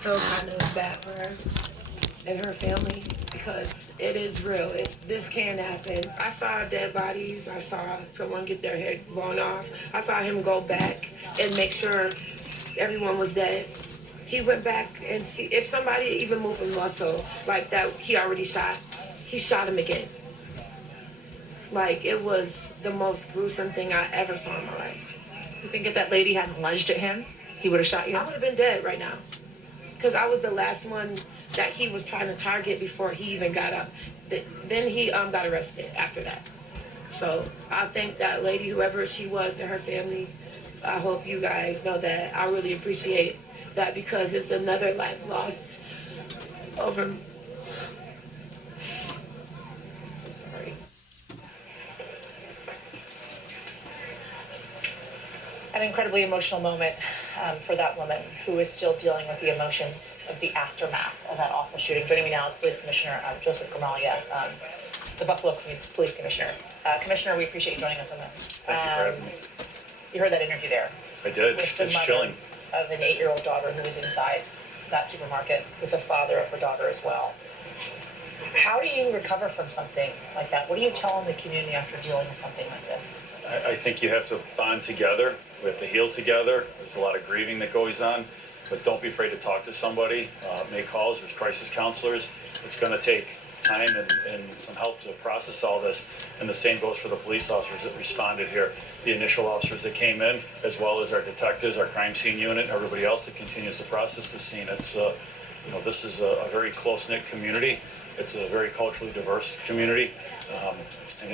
feel kind of bad for her and her family because it is real. This can happen. I saw dead bodies. I saw someone get their head blown off. I saw him go back and make sure everyone was dead. He went back and if somebody even moved a muscle like that, he already shot. He shot him again. Like, it was the most gruesome thing I ever saw in my life. You think if that lady hadn't lunged at him, he would have shot you? I would have been dead right now. Because I was the last one that he was trying to target before he even got up. Then he got arrested after that. So I thank that lady, whoever she was, and her family. I hope you guys know that I really appreciate that because it's another life lost over. So sorry. An incredibly emotional moment for that woman who is still dealing with the emotions of the aftermath of that awful shooting. Joining me now is Police Commissioner Joseph Gramalia, the Buffalo Police Commissioner. Commissioner, we appreciate you joining us on this. Thank you for having me. You heard that interview there. I did. With the It's mother chilling. of an 8-year-old daughter who was inside that supermarket with the father of her daughter as well. How do you recover from something like that? What do you tell the community after dealing with something like this? I think you have to bond together. We have to heal together. There's a lot of grieving that goes on, but don't be afraid to talk to somebody. Make calls. There's crisis counselors. It's going to take time and some help to process all this. And the same goes for the police officers that responded here, the initial officers that came in, as well as our detectives, our crime scene unit, and everybody else that continues to process the scene. It's, this is a very close-knit community. It's a very culturally diverse community, and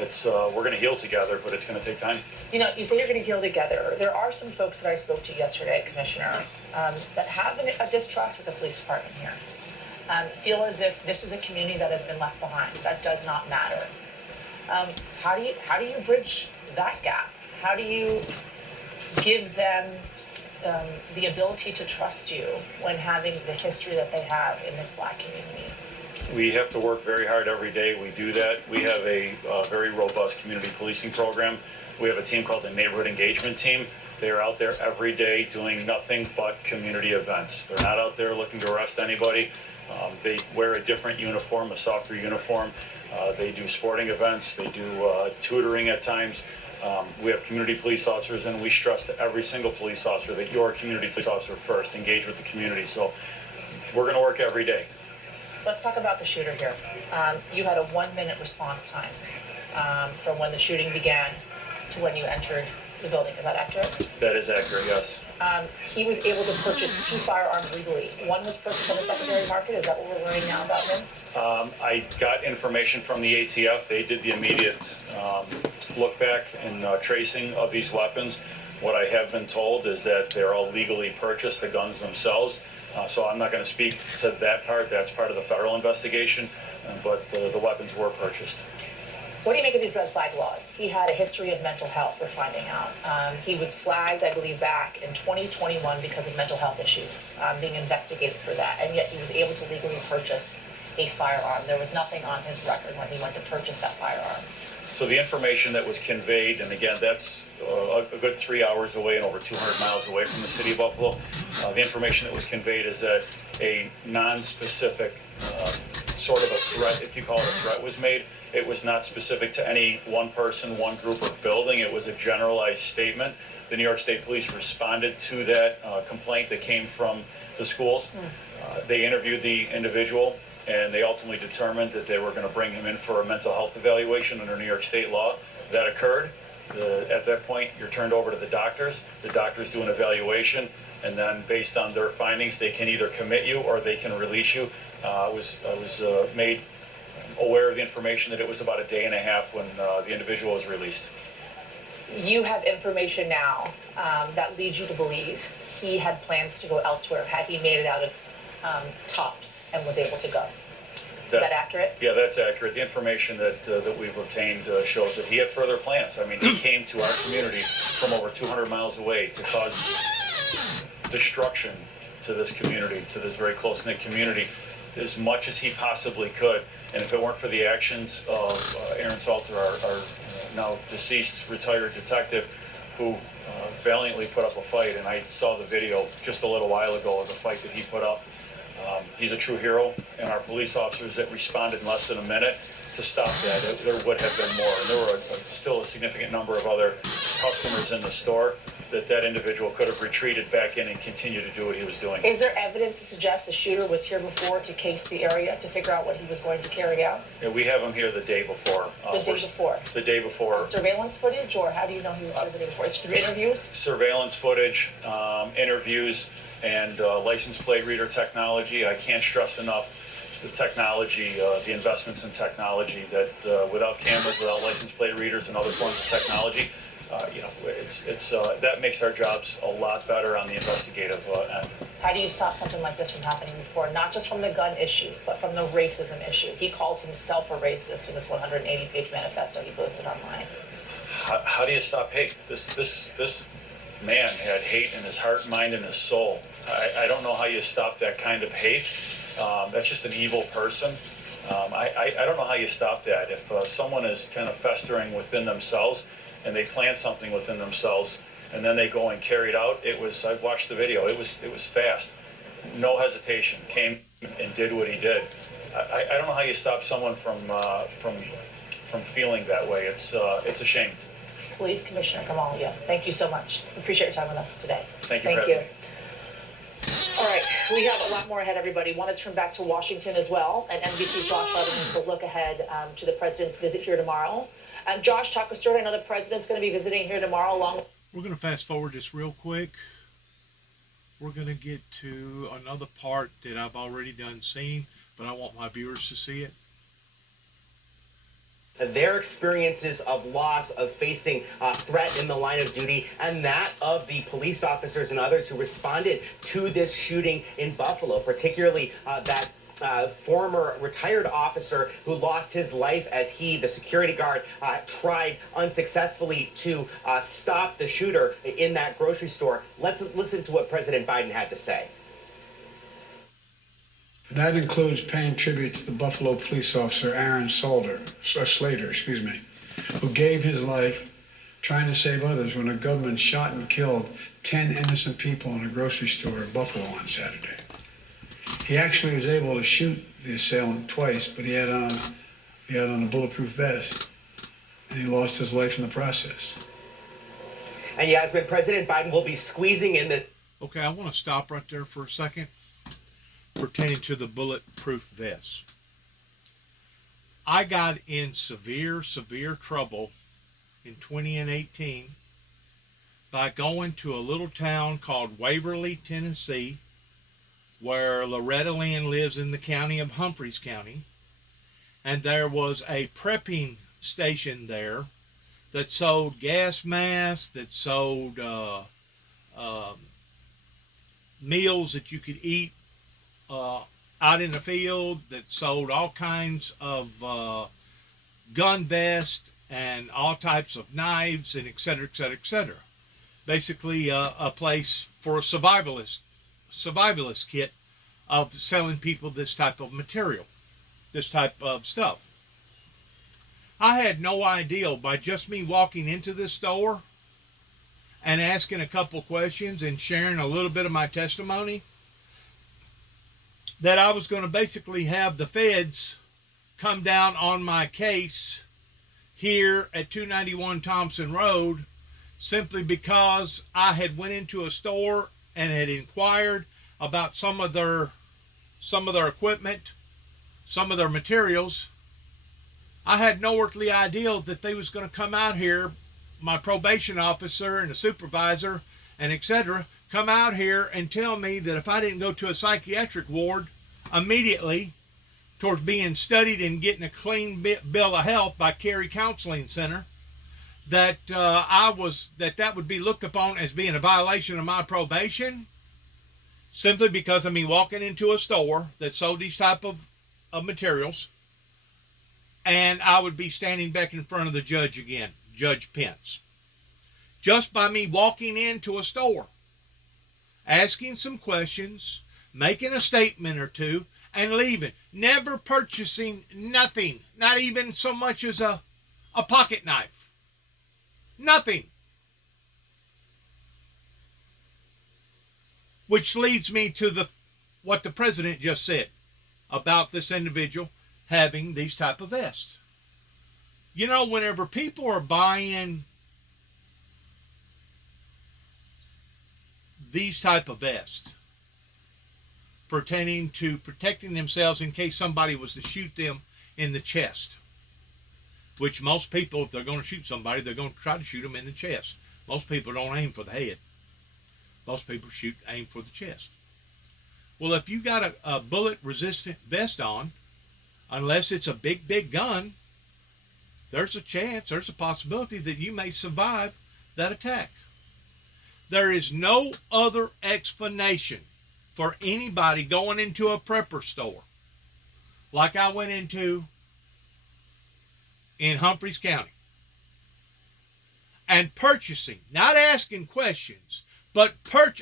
we're going to heal together, but it's going to take time. You know, you say you're going to heal together. There are some folks that I spoke to yesterday, Commissioner, that have a distrust with the police department here. Feel as if this is a community that has been left behind. That does not matter. How do you bridge that gap? How do you give them the ability to trust you when having the history that they have in this Black community? We have to work very hard every day. We do that. We have a very robust community policing program. We have a team called the Neighborhood Engagement Team. They are out there every day doing nothing but community events. They're not out there looking to arrest anybody. They wear a different uniform, a softer uniform. They do sporting events. They do tutoring at times. We have community police officers, and we stress to every single police officer that you're a community police officer first. Engage with the community. So we're going to work every day. Let's talk about the shooter here. You had a 1-minute response time from when the shooting began to when you entered the building. Is that accurate? That is accurate, yes. He was able to purchase 2 firearms legally. One was purchased on the secondary market. Is that what we're learning now about him? I got information from the ATF. They did the immediate look back and tracing of these weapons. What I have been told is that they're all legally purchased, the guns themselves. So I'm not going to speak to that part. That's part of the federal investigation, but the weapons were purchased. What do you make of these red flag laws? He had a history of mental health, we're finding out. He was flagged, I believe, back in 2021 because of mental health issues, being investigated for that, and yet he was able to legally purchase a firearm. There was nothing on his record when he went to purchase that firearm. So the information that was conveyed, and again, that's a good 3 hours away and over 200 miles away from the city of Buffalo. The information that was conveyed is that a non-specific sort of a threat, if you call it a threat, was made. It was not specific to any one person, one group, or building. It was a generalized statement. The New York State Police responded to that complaint that came from the schools. They interviewed the individual, and they ultimately determined that they were going to bring him in for a mental health evaluation under New York State law. That occurred. At that point, you're turned over to the doctors. The doctors do an evaluation, and then based on their findings, they can either commit you or they can release you. I was made aware of the information that it was about a day and a half when the individual was released. You have information now that leads you to believe he had plans to go elsewhere had he made it out of Tops and was able to go. Is that accurate? Yeah, that's accurate. The information that we've obtained shows that he had further plans. I mean, he came to our community from over 200 miles away to cause destruction to this community, to this very close-knit community, as much as he possibly could. And if it weren't for the actions of Aaron Salter, our now deceased retired detective, who valiantly put up a fight, and I saw the video just a little while ago of the fight that he put up. He's a true hero, and our police officers that responded in less than a minute to stop that, there would have been more. And there were still a significant number of other customers in the store that individual could have retreated back in and continued to do what he was doing. Is there evidence to suggest the shooter was here before to case the area to figure out what he was going to carry out? Yeah, we have him here the day before. The day before? The day before. Surveillance footage, or how do you know he was here the day before? Is it through interviews? Surveillance footage, interviews, and license plate reader technology. I can't stress enough the technology, the investments in technology that without cameras, without license plate readers and other forms of technology, that makes our jobs a lot better on the investigative end. How do you stop something like this from happening before? Not just from the gun issue, but from the racism issue. He calls himself a racist in this 180-page manifesto he posted online. How do you stop hate? This man had hate in his heart, mind, and his soul. I don't know how you stop that kind of hate. That's just an evil person. I don't know how you stop that. If someone is kind of festering within themselves and they plan something within themselves and then they go and carry it out, I watched the video. It was fast, no hesitation. Came and did what he did. I don't know how you stop someone from feeling that way. It's a shame. Police Commissioner Gamalia, thank you so much. Appreciate your time with us today. Thank you. All right, we have a lot more ahead, everybody. Want to turn back to Washington as well. And NBC's Josh Levin will look ahead to the president's visit here tomorrow. Josh, talk us through it. I know the president's going to be visiting here tomorrow along. We're going to fast forward just real quick. We're going to get to another part that I've already done seen, but I want my viewers to see it. Their experiences of loss, of facing threat in the line of duty, and that of the police officers and others who responded to this shooting in Buffalo, particularly that former retired officer who lost his life as he, the security guard, tried unsuccessfully to stop the shooter in that grocery store. Let's listen to what President Biden had to say. That includes paying tribute to the Buffalo police officer Aaron Slater, who gave his life trying to save others when a gunman shot and killed 10 innocent people in a grocery store in Buffalo on Saturday. He actually was able to shoot the assailant twice, but he had on a bulletproof vest, and he lost his life in the process. And Yasmin, President Biden will be squeezing in the... Okay, I want to stop right there for a second. Pertaining to the bulletproof vest. I got in severe trouble in 2018 by going to a little town called Waverly, Tennessee, where Loretta Lynn lives in the county of Humphreys County. And there was a prepping station there that sold gas masks, that sold meals that you could eat out in the field, that sold all kinds of gun vests and all types of knives and et cetera, et cetera, et cetera. Basically a place for a survivalist kit of selling people this type of material, this type of stuff. I had no idea, by just me walking into this store and asking a couple questions and sharing a little bit of my testimony, that I was going to basically have the feds come down on my case here at 291 Thompson Road, simply because I had went into a store and had inquired about some of their equipment, some of their materials. I had no earthly idea that they was going to come out here, my probation officer and the supervisor and etc., come out here and tell me that if I didn't go to a psychiatric ward immediately towards being studied and getting a clean bill of health by Cary Counseling Center, that that would be looked upon as being a violation of my probation, simply because of me walking into a store that sold these type of materials, and I would be standing back in front of the judge again, Judge Pence, just by me walking into a store, asking some questions, making a statement or two, and leaving. Never purchasing nothing, not even so much as a pocket knife. Nothing. Which leads me to the what the president just said about this individual having these type of vests. You know, whenever people are buying these type of vests pertaining to protecting themselves in case somebody was to shoot them in the chest, which most people, if they're going to shoot somebody, they're going to try to shoot them in the chest. Most people don't aim for the head. Most people aim for the chest. Well, if you got a bullet-resistant vest on, unless it's a big gun, there's a chance, there's a possibility that you may survive that attack. There is no other explanation for anybody going into a prepper store like I went into in Humphreys County and purchasing, not asking questions, but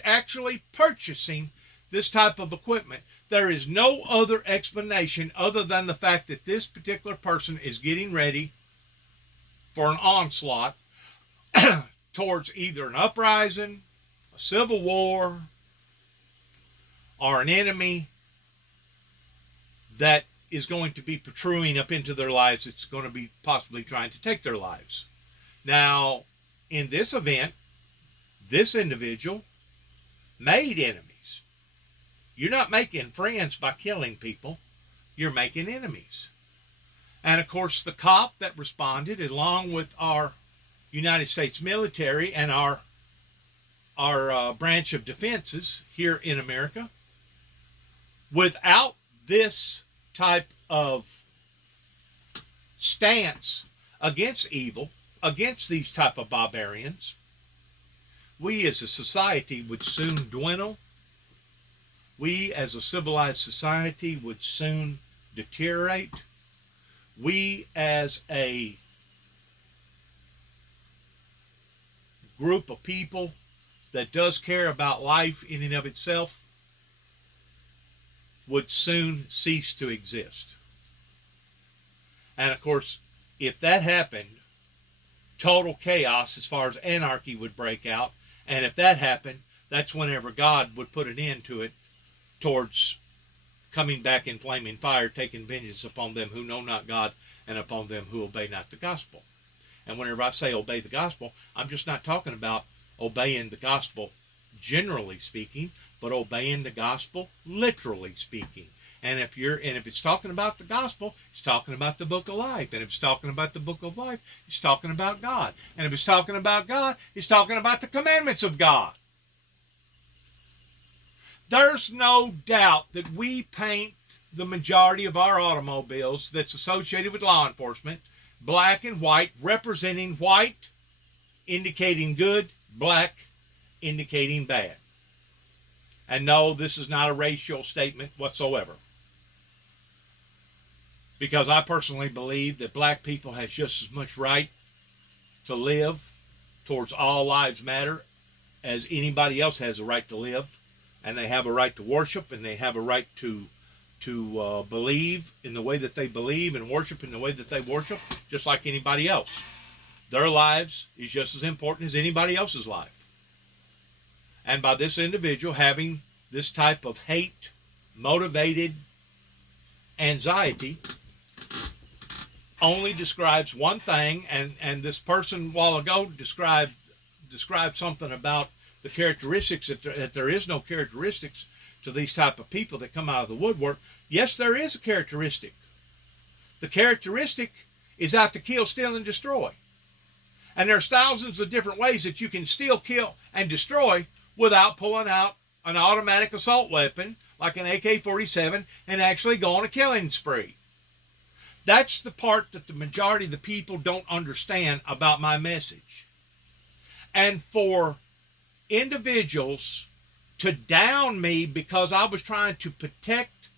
actually purchasing this type of equipment. There is no other explanation other than the fact that this particular person is getting ready for an onslaught towards either an uprising, a civil war, or an enemy that is going to be protruding up into their lives. It's going to be possibly trying to take their lives. Now, in this event, this individual made enemies. You're not making friends by killing people. You're making enemies. And of course, the cop that responded, along with our United States military and our branch of defenses here in America, without this type of stance against evil, against these type of barbarians, we as a society would soon dwindle. We as a civilized society would soon deteriorate. We as a group of people that does care about life in and of itself would soon cease to exist. And of course, if that happened, total chaos as far as anarchy would break out. And if that happened, that's whenever God would put an end to it, towards coming back in flaming fire, taking vengeance upon them who know not God and upon them who obey not the gospel. And whenever I say obey the gospel, I'm just not talking about obeying the gospel generally speaking, but obeying the gospel literally speaking. And if it's talking about the gospel, it's talking about the book of life. And if it's talking about the book of life, it's talking about God. And if it's talking about God, it's talking about the commandments of God. There's no doubt that we paint the majority of our automobiles that's associated with law enforcement black and white, representing white indicating good, black indicating bad. And no, this is not a racial statement whatsoever. Because I personally believe that black people has just as much right to live towards all lives matter as anybody else has a right to live. And they have a right to worship, and they have a right to believe in the way that they believe and worship in the way that they worship, just like anybody else. Their lives is just as important as anybody else's life. And by this individual having this type of hate-motivated anxiety only describes one thing, and this person a while ago described something about the characteristics, that there is no characteristics to these type of people that come out of the woodwork. Yes, there is a characteristic. The characteristic is out to kill, steal, and destroy. And there's thousands of different ways that you can steal, kill, and destroy without pulling out an automatic assault weapon like an AK-47 and actually go on a killing spree. That's the part that the majority of the people don't understand about my message. And for individuals to down me because I was trying to protect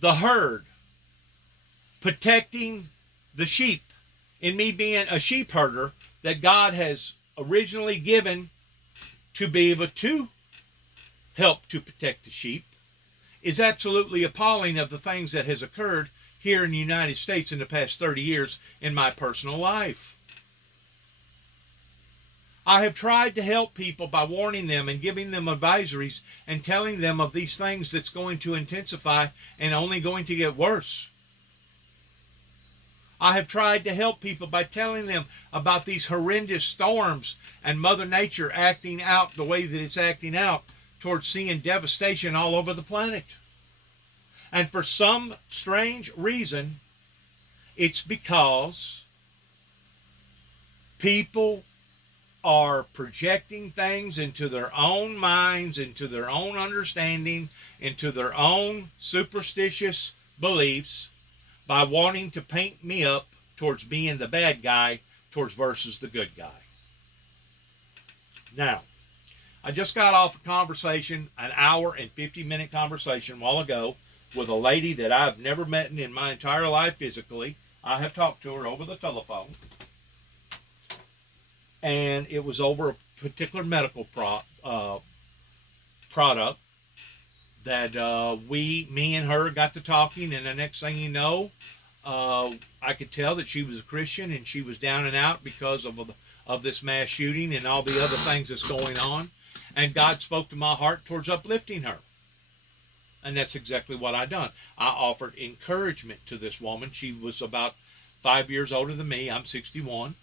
the herd, protecting the sheep, in me being a sheep herder that God has originally given to be able to help to protect the sheep, is absolutely appalling of the things that has occurred here in the United States in the past 30 years in my personal life. I have tried to help people by warning them and giving them advisories and telling them of these things that's going to intensify and only going to get worse. I have tried to help people by telling them about these horrendous storms and Mother Nature acting out the way that it's acting out towards seeing devastation all over the planet. And for some strange reason, it's because people are projecting things into their own minds, into their own understanding, into their own superstitious beliefs by wanting to paint me up towards being the bad guy towards versus the good guy. Now, I just got off a conversation, an hour and 50-minute conversation a while ago with a lady that I've never met in my entire life physically. I have talked to her over the telephone. And it was over a particular medical product that me and her got to talking, and the next thing you know, I could tell that she was a Christian and she was down and out because of this mass shooting and all the other things that's going on. And God spoke to my heart towards uplifting her. And that's exactly what I done. I offered encouragement to this woman. She was about 5 years older than me. I'm 61.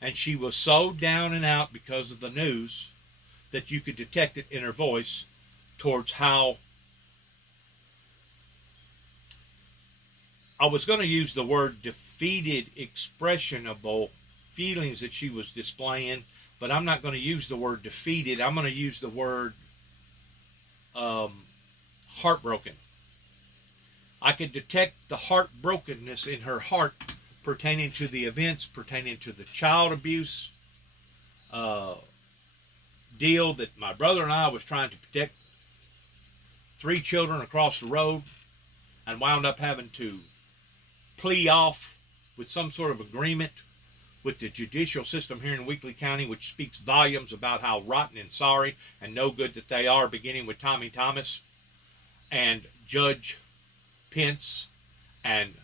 And she was so down and out because of the news that you could detect it in her voice towards how, I was going to use the word defeated, expressionable feelings that she was displaying, but I'm not going to use the word defeated. I'm going to use the word heartbroken. I could detect the heartbrokenness in her heart pertaining to the events, pertaining to the child abuse deal that my brother and I was trying to protect 3 children across the road and wound up having to plea off with some sort of agreement with the judicial system here in Weakley County, which speaks volumes about how rotten and sorry and no good that they are, beginning with Tommy Thomas and Judge Pence and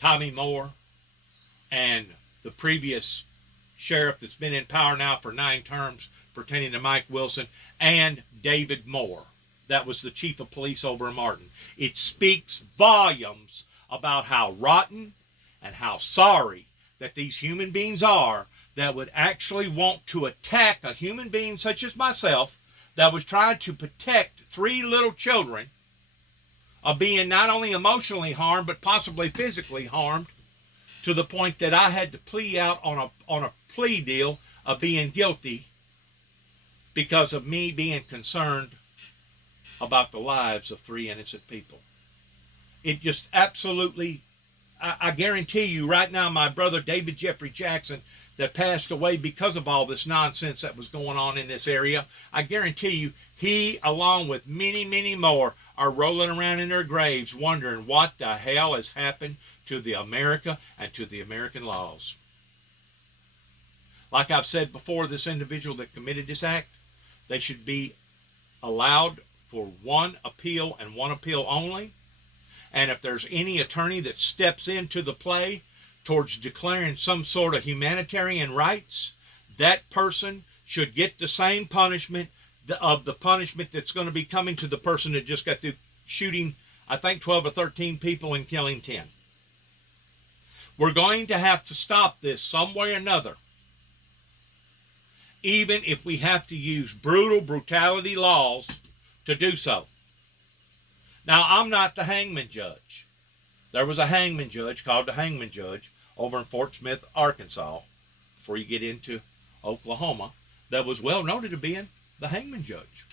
Tommy Moore and the previous sheriff that's been in power now for 9 terms pertaining to Mike Wilson and David Moore. That was the chief of police over in Martin. It speaks volumes about how rotten and how sorry that these human beings are that would actually want to attack a human being such as myself that was trying to protect 3 little children of being not only emotionally harmed, but possibly physically harmed, to the point that I had to plea out on a plea deal of being guilty because of me being concerned about the lives of 3 innocent people. It just absolutely, I guarantee you right now, my brother David Jeffrey Jackson, that passed away because of all this nonsense that was going on in this area, I guarantee you, he, along with many, many more, are rolling around in their graves wondering what the hell has happened to the America and to the American laws. Like I've said before, this individual that committed this act, they should be allowed for 1 appeal and 1 appeal only. And if there's any attorney that steps into the play towards declaring some sort of humanitarian rights, that person should get the same punishment of the punishment that's going to be coming to the person that just got through shooting, I think, 12 or 13 people and killing 10. We're going to have to stop this some way or another, even if we have to use brutality laws to do so. Now, I'm not the hangman judge. There was a hangman judge called the hangman judge over in Fort Smith, Arkansas, before you get into Oklahoma, that was well noted to being the hangman judge.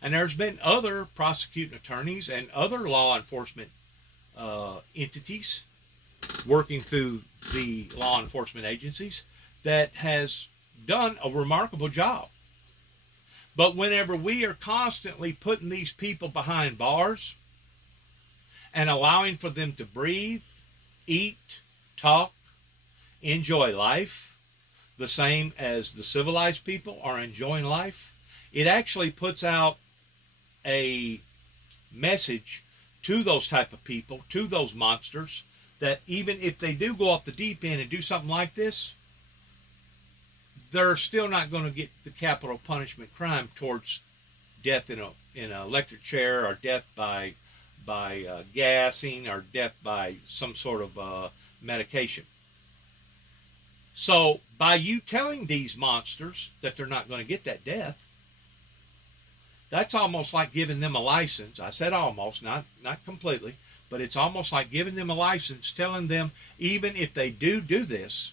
And there's been other prosecuting attorneys and other law enforcement entities working through the law enforcement agencies that has done a remarkable job. But whenever we are constantly putting these people behind bars and allowing for them to breathe, eat, talk, enjoy life, the same as the civilized people are enjoying life, it actually puts out a message to those type of people, to those monsters, that even if they do go off the deep end and do something like this, they're still not going to get the capital punishment crime towards death in an electric chair, or death by gassing, or death by some sort of medication. So by you telling these monsters that they're not going to get that death, that's almost like giving them a license. I said almost, not completely, but it's almost like giving them a license, telling them even if they do this,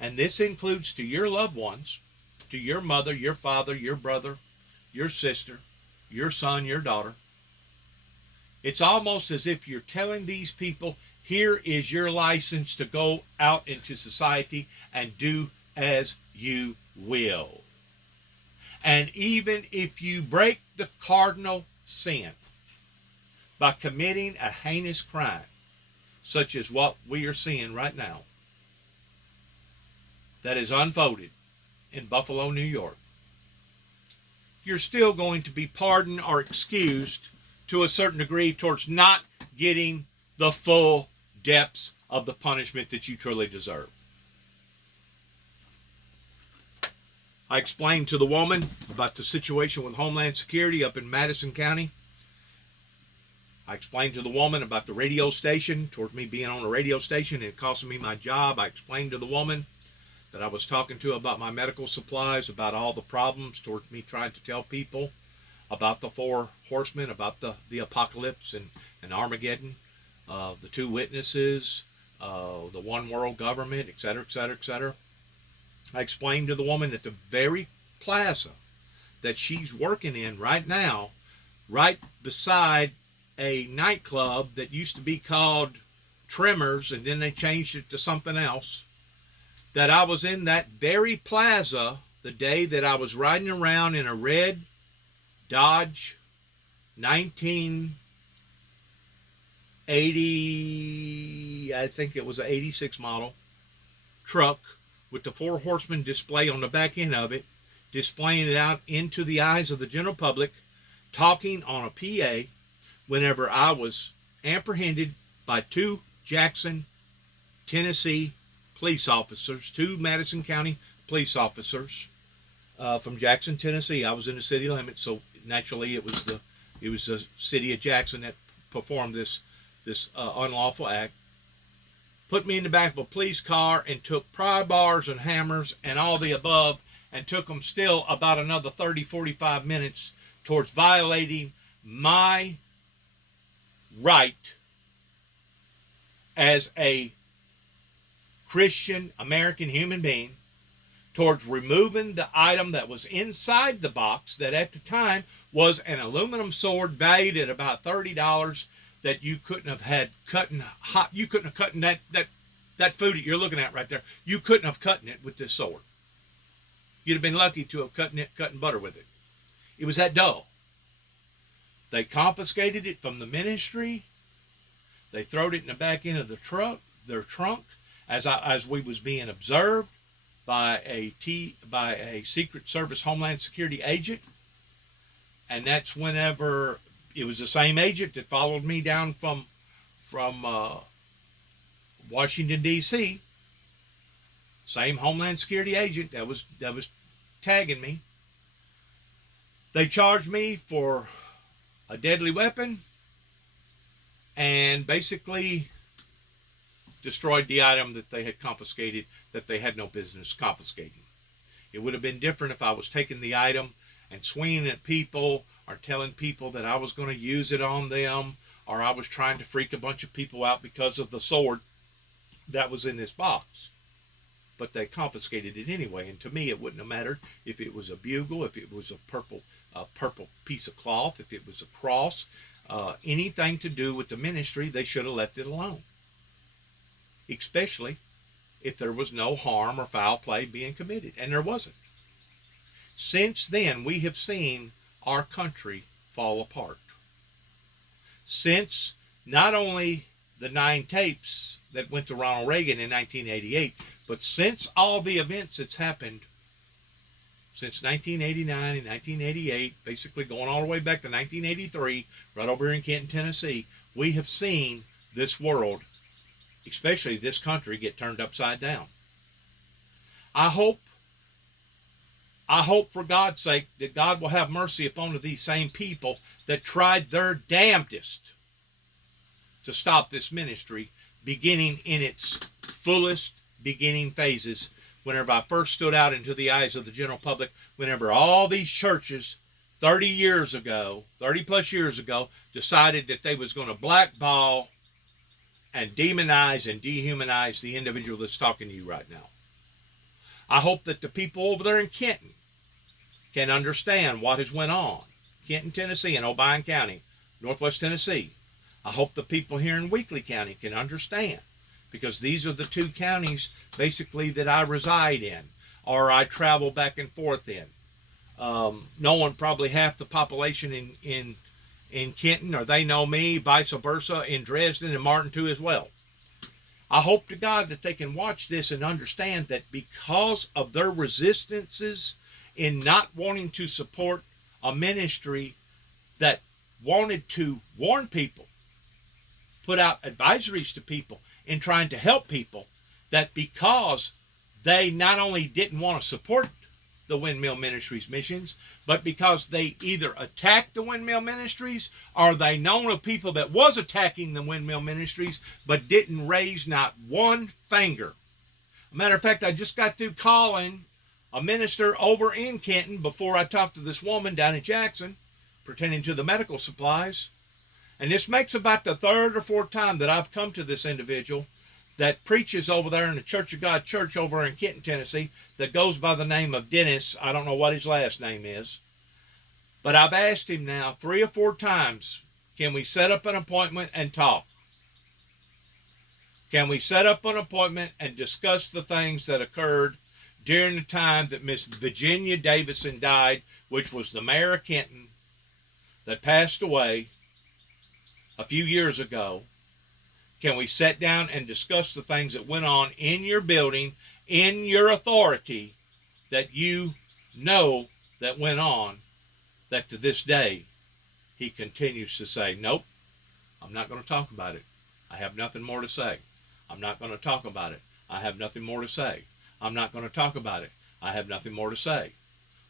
and this includes to your loved ones, to your mother, your father, your brother, your sister, your son, your daughter, it's almost as if you're telling these people, here is your license to go out into society and do as you will. And even if you break the cardinal sin by committing a heinous crime, such as what we are seeing right now, that is unfolded in Buffalo, New York, you're still going to be pardoned or excused to a certain degree towards not getting the full depths of the punishment that you truly deserve. I explained to the woman about the situation with Homeland Security up in Madison County. I explained to the woman about the radio station, towards me being on a radio station and it costing me my job. I explained to the woman that I was talking to about my medical supplies, about all the problems, towards me trying to tell people about the four horsemen, about the apocalypse and Armageddon, the two witnesses, the one world government, etc., etc., etc. I explained to the woman that the very plaza that she's working in right now, right beside a nightclub that used to be called Tremors, and then they changed it to something else, that I was in that very plaza the day that I was riding around in a red Dodge 1980, I think it was an 86 model truck with the four horsemen display on the back end of it, displaying it out into the eyes of the general public, talking on a PA, whenever I was apprehended by two Jackson, Tennessee police officers, two Madison County police officers from Jackson, Tennessee. I was in the city limits, so naturally it was the city of Jackson that performed this unlawful act. Put me in the back of a police car and took pry bars and hammers and all the above, and took them still about another 30-45 minutes towards violating my right as a Christian American human being, towards removing the item that was inside the box, that at the time was an aluminum sword valued at about $30, that you couldn't have had you couldn't have cut that food that you're looking at right there. You couldn't have cut it with this sword. You'd have been lucky to have cut butter with it. It was that dull. They confiscated it from the ministry. They throwed it in the back end of their trunk, as we was being observed by a Secret Service Homeland Security agent. And that's whenever it was the same agent that followed me down from Washington, D.C. Same Homeland Security agent that was tagging me. They charged me for a deadly weapon and basically destroyed the item that they had confiscated, that they had no business confiscating. It would have been different if I was taking the item and swinging at people, or telling people that I was going to use it on them, or I was trying to freak a bunch of people out because of the sword that was in this box. But they confiscated it anyway, and to me it wouldn't have mattered if it was a bugle, if it was a purple piece of cloth, if it was a cross, anything to do with the ministry. They should have left it alone, especially if there was no harm or foul play being committed, and there wasn't. Since then, we have seen our country fall apart. Since not only the 9 tapes that went to Ronald Reagan in 1988, but since all the events that's happened since 1989 and 1988, basically going all the way back to 1983, right over here in Kenton, Tennessee, we have seen this world, especially this country, get turned upside down. I hope I hope for God's sake that God will have mercy upon these same people that tried their damnedest to stop this ministry beginning in its fullest beginning phases. Whenever I first stood out into the eyes of the general public, whenever all these churches 30 plus years ago, decided that they was going to blackball and demonize and dehumanize the individual that's talking to you right now. I hope that the people over there in Kenton can understand what has went on. Kenton, Tennessee, and Obion County, Northwest Tennessee. I hope the people here in Weakley County can understand, because these are the two counties basically that I reside in, or I travel back and forth in. Knowing probably half the population in Kenton, or they know me, vice versa, in Dresden and Martin too as well. I hope to God that they can watch this and understand that because of their resistances in not wanting to support a ministry that wanted to warn people, put out advisories to people, in trying to help people, that because they not only didn't want to support the Windmill Ministries missions, but because they either attacked the Windmill Ministries or they known of people that was attacking the Windmill Ministries but didn't raise not one finger. Matter of fact, I just got through calling a minister over in Kenton before I talked to this woman down in Jackson pertaining to the medical supplies. And this makes about the third or fourth time that I've come to this individual that preaches over there in the Church of God church over in Kenton, Tennessee, that goes by the name of Dennis. I don't know what his last name is. But I've asked him now 3 or 4 times, can we set up an appointment and talk? Can we set up an appointment and discuss the things that occurred during the time that Miss Virginia Davison died, which was the mayor of Kenton, that passed away a few years ago? Can we sit down and discuss the things that went on in your building, in your authority, that you know that went on, that to this day he continues to say, nope, I'm not going to talk about it. I have nothing more to say. I'm not going to talk about it. I have nothing more to say. I'm not going to talk about it. I have nothing more to say.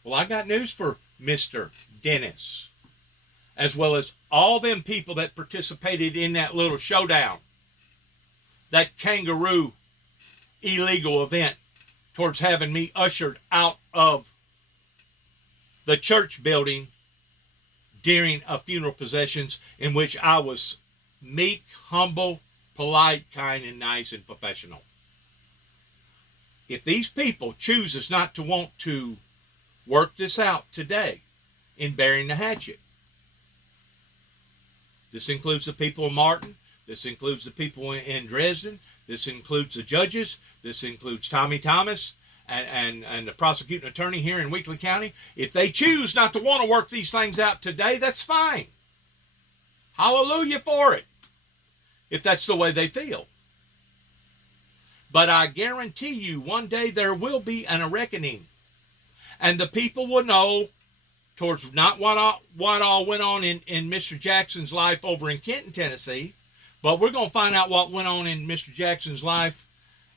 Well, I got news for Mr. Dennis, as well as all them people that participated in that little showdown, that kangaroo illegal event towards having me ushered out of the church building during a funeral processions in which I was meek, humble, polite, kind, and nice and professional. If these people chooses not to want to work this out today in burying the hatchet, this includes the people of Martin, this includes the people in Dresden, this includes the judges, this includes Tommy Thomas and the prosecuting attorney here in Weakley County. If they choose not to want to work these things out today, that's fine. Hallelujah for it, if that's the way they feel. But I guarantee you, one day there will be a reckoning. And the people will know towards not what all went on in Mr. Jackson's life over in Kenton, Tennessee, but we're going to find out what went on in Mr. Jackson's life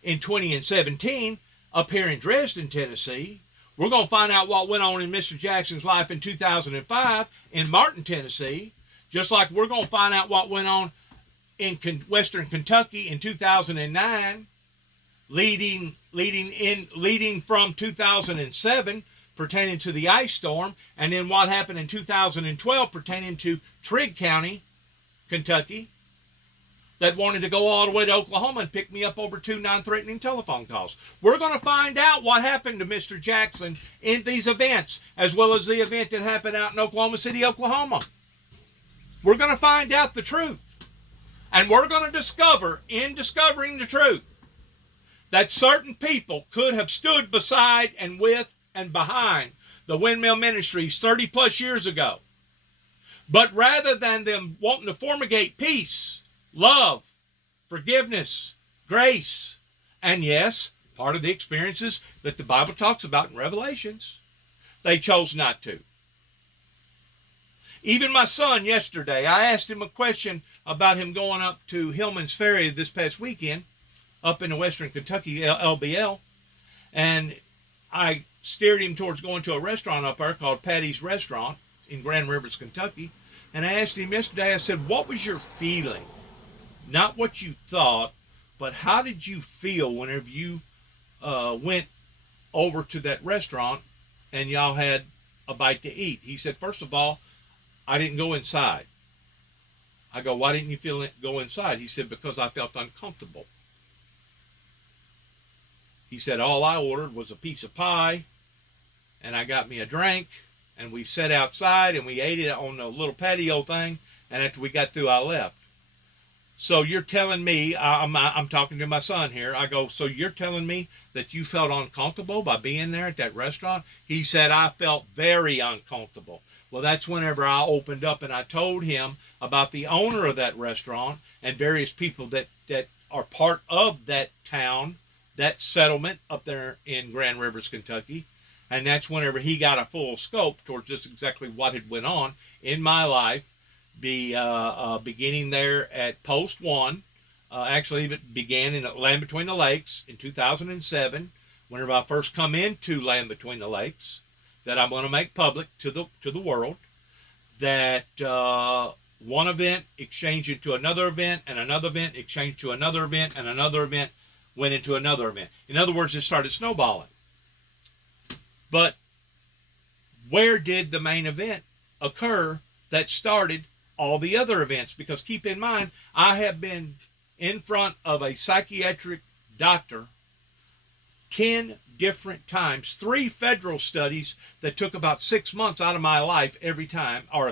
in 2017 up here in Dresden, Tennessee. We're going to find out what went on in Mr. Jackson's life in 2005 in Martin, Tennessee, just like we're going to find out what went on in Western Kentucky in 2009, leading from 2007 pertaining to the ice storm, and then what happened in 2012 pertaining to Trigg County, Kentucky, that wanted to go all the way to Oklahoma and pick me up over 2 non-threatening telephone calls. We're going to find out what happened to Mr. Jackson in these events, as well as the event that happened out in Oklahoma City, Oklahoma. We're going to find out the truth. And we're going to discover, in discovering the truth, that certain people could have stood beside and with and behind the Windmill Ministries 30 plus years ago. But rather than them wanting to formulate peace, love, forgiveness, grace, and yes, part of the experiences that the Bible talks about in Revelations, they chose not to. Even my son yesterday, I asked him a question about him going up to Hillman's Ferry this past weekend, up in the Western Kentucky LBL, and I steered him towards going to a restaurant up there called Patty's Restaurant in Grand Rivers, Kentucky. And I asked him yesterday, I said, what was your feeling? Not what you thought, but how did you feel whenever you went over to that restaurant and y'all had a bite to eat? He said, first of all, I didn't go inside. I go, why didn't you go inside? He said, because I felt uncomfortable. He said, all I ordered was a piece of pie, and I got me a drink, and we sat outside, and we ate it on a little patio thing, and after we got through, I left. So you're telling me, I'm talking to my son here, I go, so you're telling me that you felt uncomfortable by being there at that restaurant? He said, I felt very uncomfortable. Well, that's whenever I opened up and I told him about the owner of that restaurant and various people that are part of that town, that settlement up there in Grand Rivers, Kentucky. And that's whenever he got a full scope towards just exactly what had went on in my life, beginning there at Post 1. Actually, it began in Land Between the Lakes in 2007, whenever I first come into Land Between the Lakes, that I'm going to make public to the world, that one event exchanged into another event, and another event exchanged to another event, and another event went into another event. In other words, it started snowballing. But where did the main event occur that started all the other events? Because keep in mind, I have been in front of a psychiatric doctor 10 different times, 3 federal studies that took about 6 months out of my life every time, or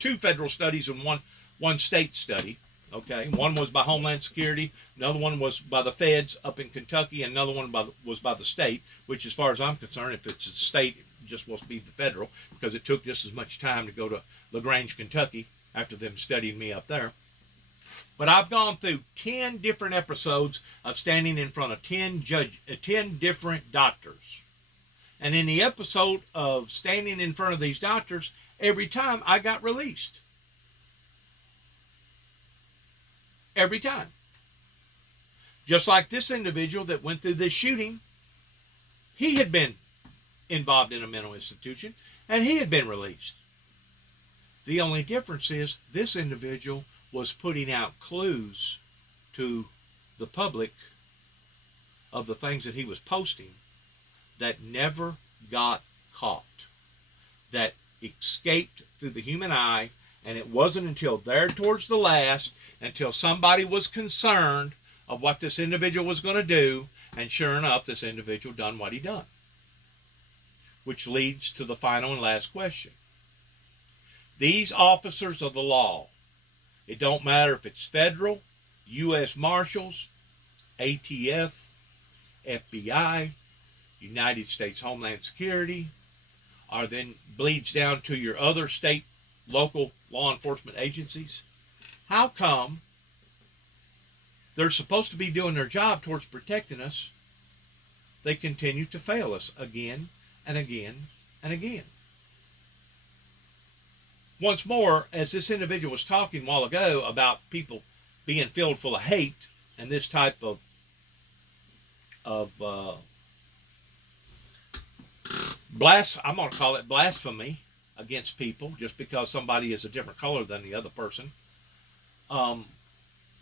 2 federal studies and one state study. Okay, one was by Homeland Security, another one was by the feds up in Kentucky, and another one was by the state, which as far as I'm concerned, if it's a state, it just must be the federal, because it took just as much time to go to LaGrange, Kentucky, after them studying me up there. But I've gone through 10 different episodes of standing in front of 10 different doctors. And in the episode of standing in front of these doctors, every time I got released. Every time. Just like this individual that went through this shooting, he had been involved in a mental institution, and he had been released. The only difference is this individual was putting out clues to the public of the things that he was posting that never got caught, that escaped through the human eye. And it wasn't until there towards the last, until somebody was concerned of what this individual was going to do, and sure enough, this individual done what he done. Which leads to the final and last question. These officers of the law, it don't matter if it's federal, U.S. Marshals, ATF, FBI, United States Homeland Security, or then bleeds down to your other state, local law enforcement agencies. How come they're supposed to be doing their job towards protecting us, they continue to fail us again and again and again? Once more, as this individual was talking a while ago about people being filled full of hate and this type of I'm going to call it blasphemy against people just because somebody is a different color than the other person.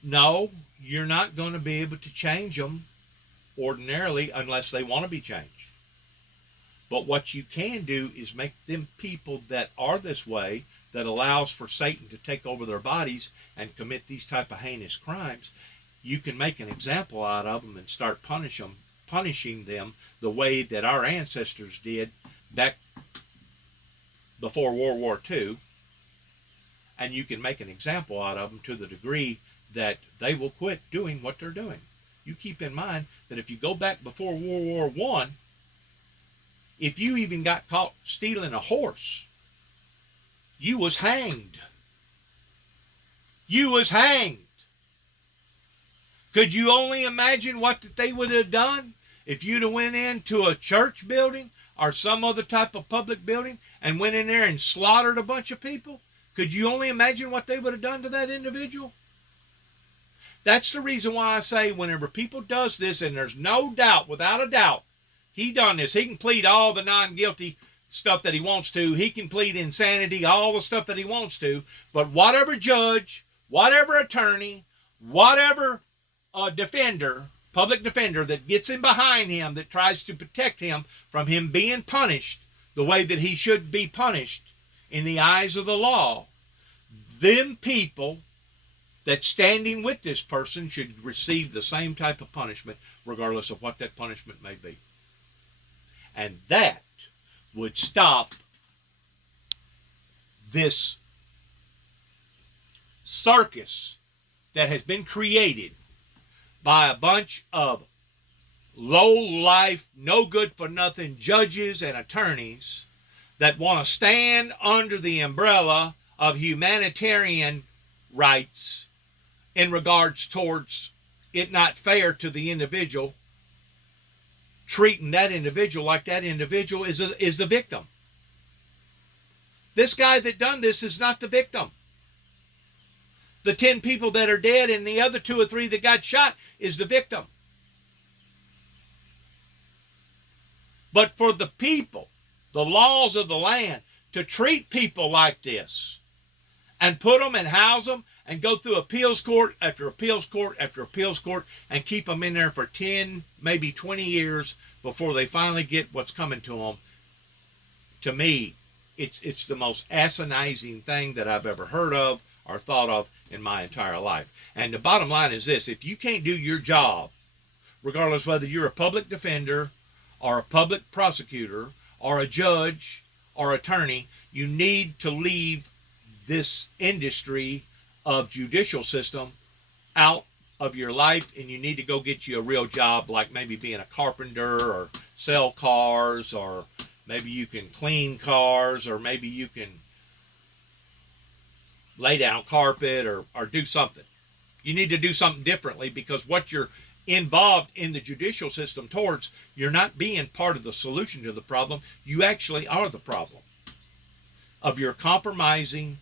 No, you're not going to be able to change them ordinarily unless they want to be changed. But what you can do is make them people that are this way, that allows for Satan to take over their bodies and commit these type of heinous crimes. You can make an example out of them and start punishing them the way that our ancestors did back before World War II. And you can make an example out of them to the degree that they will quit doing what they're doing. You keep in mind that if you go back before World War I, if you even got caught stealing a horse, you was hanged. You was hanged. Could you only imagine what that they would have done if you'd have went into a church building or some other type of public building and went in there and slaughtered a bunch of people? Could you only imagine what they would have done to that individual? That's the reason why I say whenever people does this, and there's no doubt, without a doubt, He done this. He can plead all the non-guilty stuff that he wants to. He can plead insanity, all the stuff that he wants to. But whatever judge, whatever attorney, whatever defender, public defender that gets in behind him, that tries to protect him from him being punished the way that he should be punished in the eyes of the law, them people that standing with this person should receive the same type of punishment, regardless of what that punishment may be. And that would stop this circus that has been created by a bunch of low-life, no-good-for-nothing judges and attorneys that want to stand under the umbrella of humanitarian rights in regards towards it not fair to the individual, treating that individual like that individual is the victim. This guy that done this is not the victim. The 10 people that are dead and the other 2 or 3 that got shot is the victim. But for the people, the laws of the land, to treat people like this and put them and house them and go through appeals court after appeals court after appeals court and keep them in there for 10, maybe 20 years before they finally get what's coming to them, to me, it's the most asinizing thing that I've ever heard of or thought of in my entire life. And the bottom line is this: if you can't do your job, regardless whether you're a public defender or a public prosecutor or a judge or attorney, you need to leave this industry of judicial system out of your life, and you need to go get you a real job, like maybe being a carpenter or sell cars, or maybe you can clean cars, or maybe you can lay down carpet or do something. You need to do something differently, because what you're involved in the judicial system towards, you're not being part of the solution to the problem. You actually are the problem of your compromising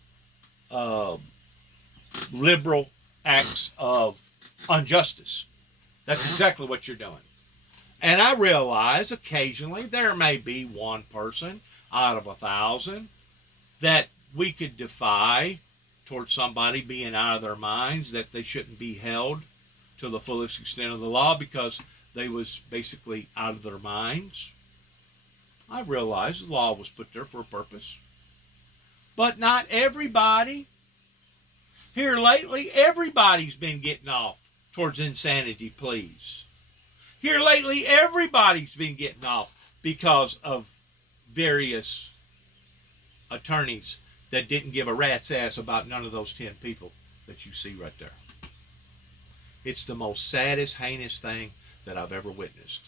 liberal acts of injustice. That's exactly what you're doing. And I realize occasionally there may be one person out of 1,000 that we could defy towards somebody being out of their minds, that they shouldn't be held to the fullest extent of the law because they was basically out of their minds. I realize the law was put there for a purpose. But not everybody. Here lately, everybody's been getting off towards insanity pleas. Here lately, everybody's been getting off because of various attorneys that didn't give a rat's ass about none of those 10 people that you see right there. It's the most saddest, heinous thing that I've ever witnessed.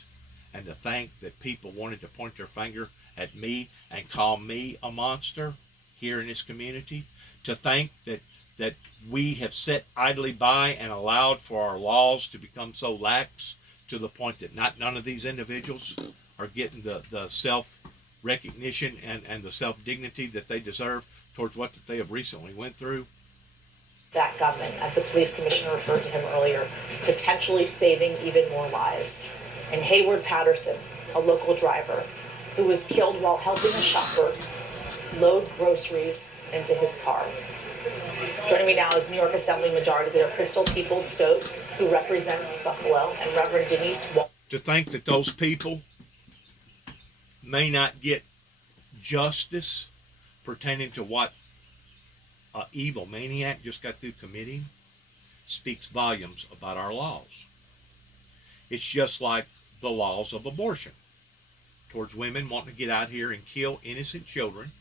And to think that people wanted to point their finger at me and call me a monster here in this community, to think that we have sat idly by and allowed for our laws to become so lax to the point that none of these individuals are getting the self-recognition and the self-dignity that they deserve towards what that they have recently went through. That gunman, as the police commissioner referred to him earlier, potentially saving even more lives. And Hayward Patterson, a local driver, who was killed while helping a shopper load groceries into his car. Joining me now is New York Assembly Majority Leader Crystal Peoples-Stokes, who represents Buffalo, and Reverend Denise Wall. To think that those people may not get justice pertaining to what an evil maniac just got through committing speaks volumes about our laws. It's just like the laws of abortion towards women wanting to get out here and kill innocent children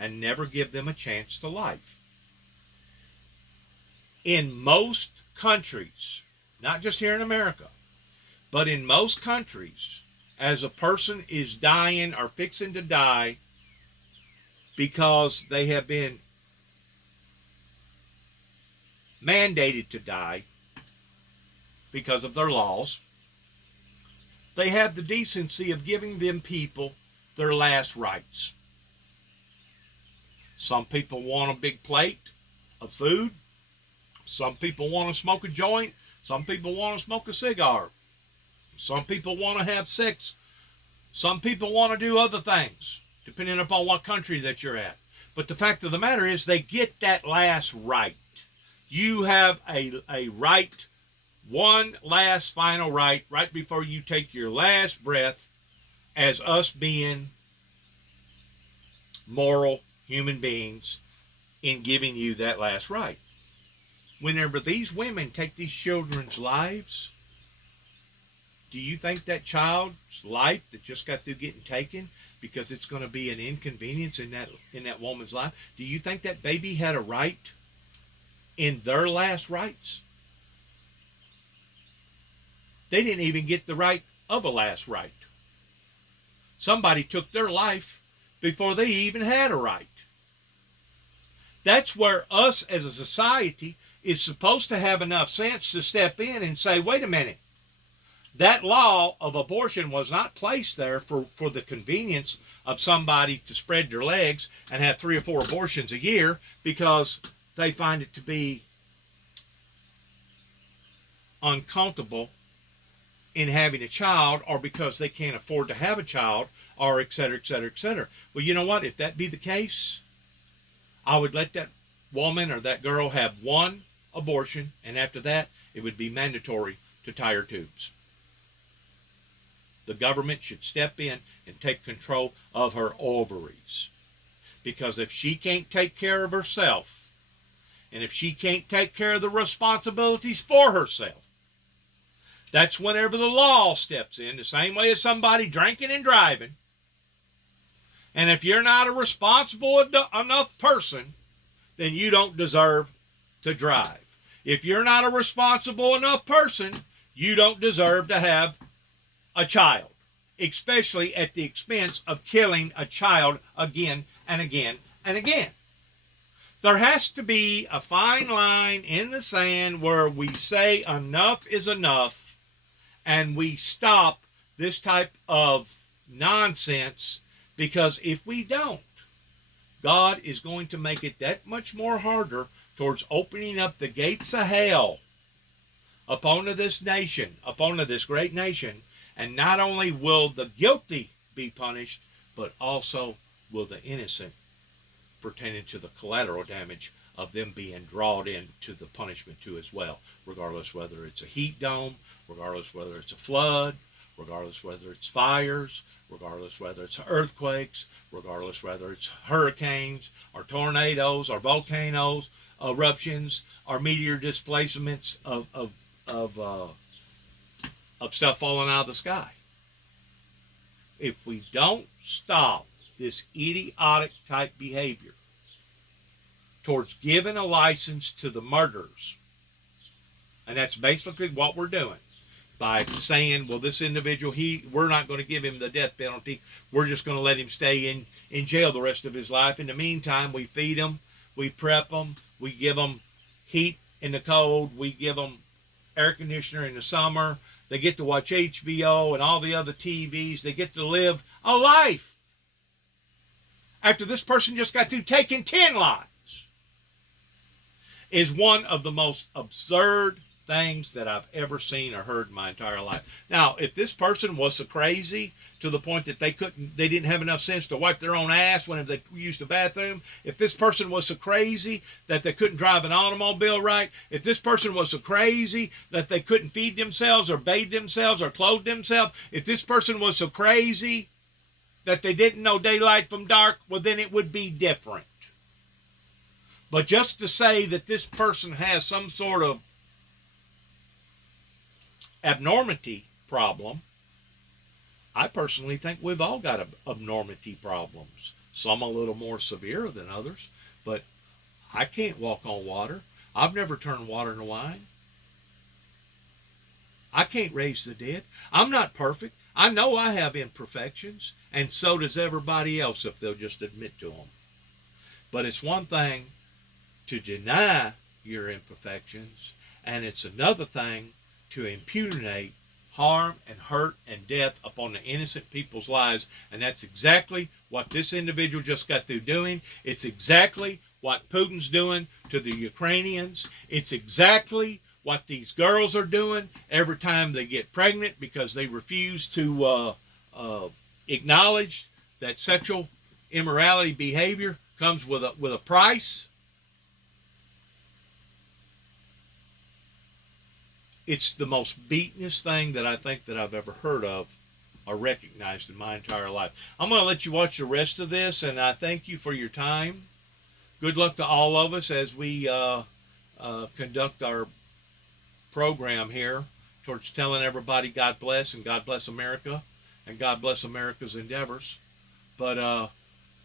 and never give them a chance to life. In most countries, not just here in America, but in most countries, as a person is dying or fixing to die because they have been mandated to die because of their laws, they have the decency of giving them people their last rites. Some people want a big plate of food. Some people want to smoke a joint. Some people want to smoke a cigar. Some people want to have sex Some people want to do other things, depending upon what country that you're at. But the fact of the matter is they get that last right. You have a right, one last final right before you take your last breath, as us being moral human beings, in giving you that last right. Whenever these women take these children's lives, do you think that child's life that just got through getting taken, because it's going to be an inconvenience in that woman's life, do you think that baby had a right in their last rights? They didn't even get the right of a last right. Somebody took their life before they even had a right. That's where us as a society is supposed to have enough sense to step in and say, wait a minute, that law of abortion was not placed there for the convenience of somebody to spread their legs and have 3 or 4 abortions a year because they find it to be uncomfortable in having a child, or because they can't afford to have a child, or et cetera, et cetera, et cetera. Well, you know what? If that be the case, I would let that woman or that girl have 1 abortion, and after that, it would be mandatory to tie her tubes. The government should step in and take control of her ovaries. Because if she can't take care of herself, and if she can't take care of the responsibilities for herself, that's whenever the law steps in, the same way as somebody drinking and driving. And if you're not a responsible enough person, then you don't deserve to drive. If you're not a responsible enough person, you don't deserve to have a child, especially at the expense of killing a child again and again and again. There has to be a fine line in the sand where we say enough is enough, and we stop this type of nonsense, because if we don't, God is going to make it that much more harder towards opening up the gates of hell upon this nation, upon this great nation. And not only will the guilty be punished, but also will the innocent, pertaining to the collateral damage of them being drawn into the punishment too as well, regardless whether it's a heat dome, regardless whether it's a flood, regardless whether it's fires, regardless whether it's earthquakes, regardless whether it's hurricanes or tornadoes or volcanoes, eruptions or meteor displacements of stuff falling out of the sky. If we don't stop this idiotic type behavior towards giving a license to the murderers, and that's basically what we're doing by saying, well, this individual, we're not going to give him the death penalty. We're just going to let him stay in jail the rest of his life. In the meantime, we feed him, we prep him, we give them heat in the cold, we give them air conditioner in the summer. They get to watch HBO and all the other TVs. They get to live a life after this person just got through taking 10 lives. Is one of the most absurd things that I've ever seen or heard in my entire life. Now, if this person was so crazy to the point that they didn't have enough sense to wipe their own ass whenever they used the bathroom, if this person was so crazy that they couldn't drive an automobile right, if this person was so crazy that they couldn't feed themselves or bathe themselves or clothe themselves, if this person was so crazy that they didn't know daylight from dark, well, then it would be different. But just to say that this person has some sort of abnormality problem, I personally think we've all got abnormality problems. Some a little more severe than others, but I can't walk on water. I've never turned water into wine. I can't raise the dead. I'm not perfect. I know I have imperfections, and so does everybody else if they'll just admit to them. But it's one thing to deny your imperfections, and it's another thing to impugnate harm and hurt and death upon the innocent people's lives. And that's exactly what this individual just got through doing. It's exactly what Putin's doing to the Ukrainians. It's exactly what these girls are doing every time they get pregnant because they refuse to acknowledged that sexual immorality behavior comes with a price. It's the most beatenest thing that I think that I've ever heard of or recognized in my entire life. I'm going to let you watch the rest of this, and I thank you for your time. Good luck to all of us as we conduct our program here towards telling everybody God bless, and God bless America, and God bless America's endeavors. But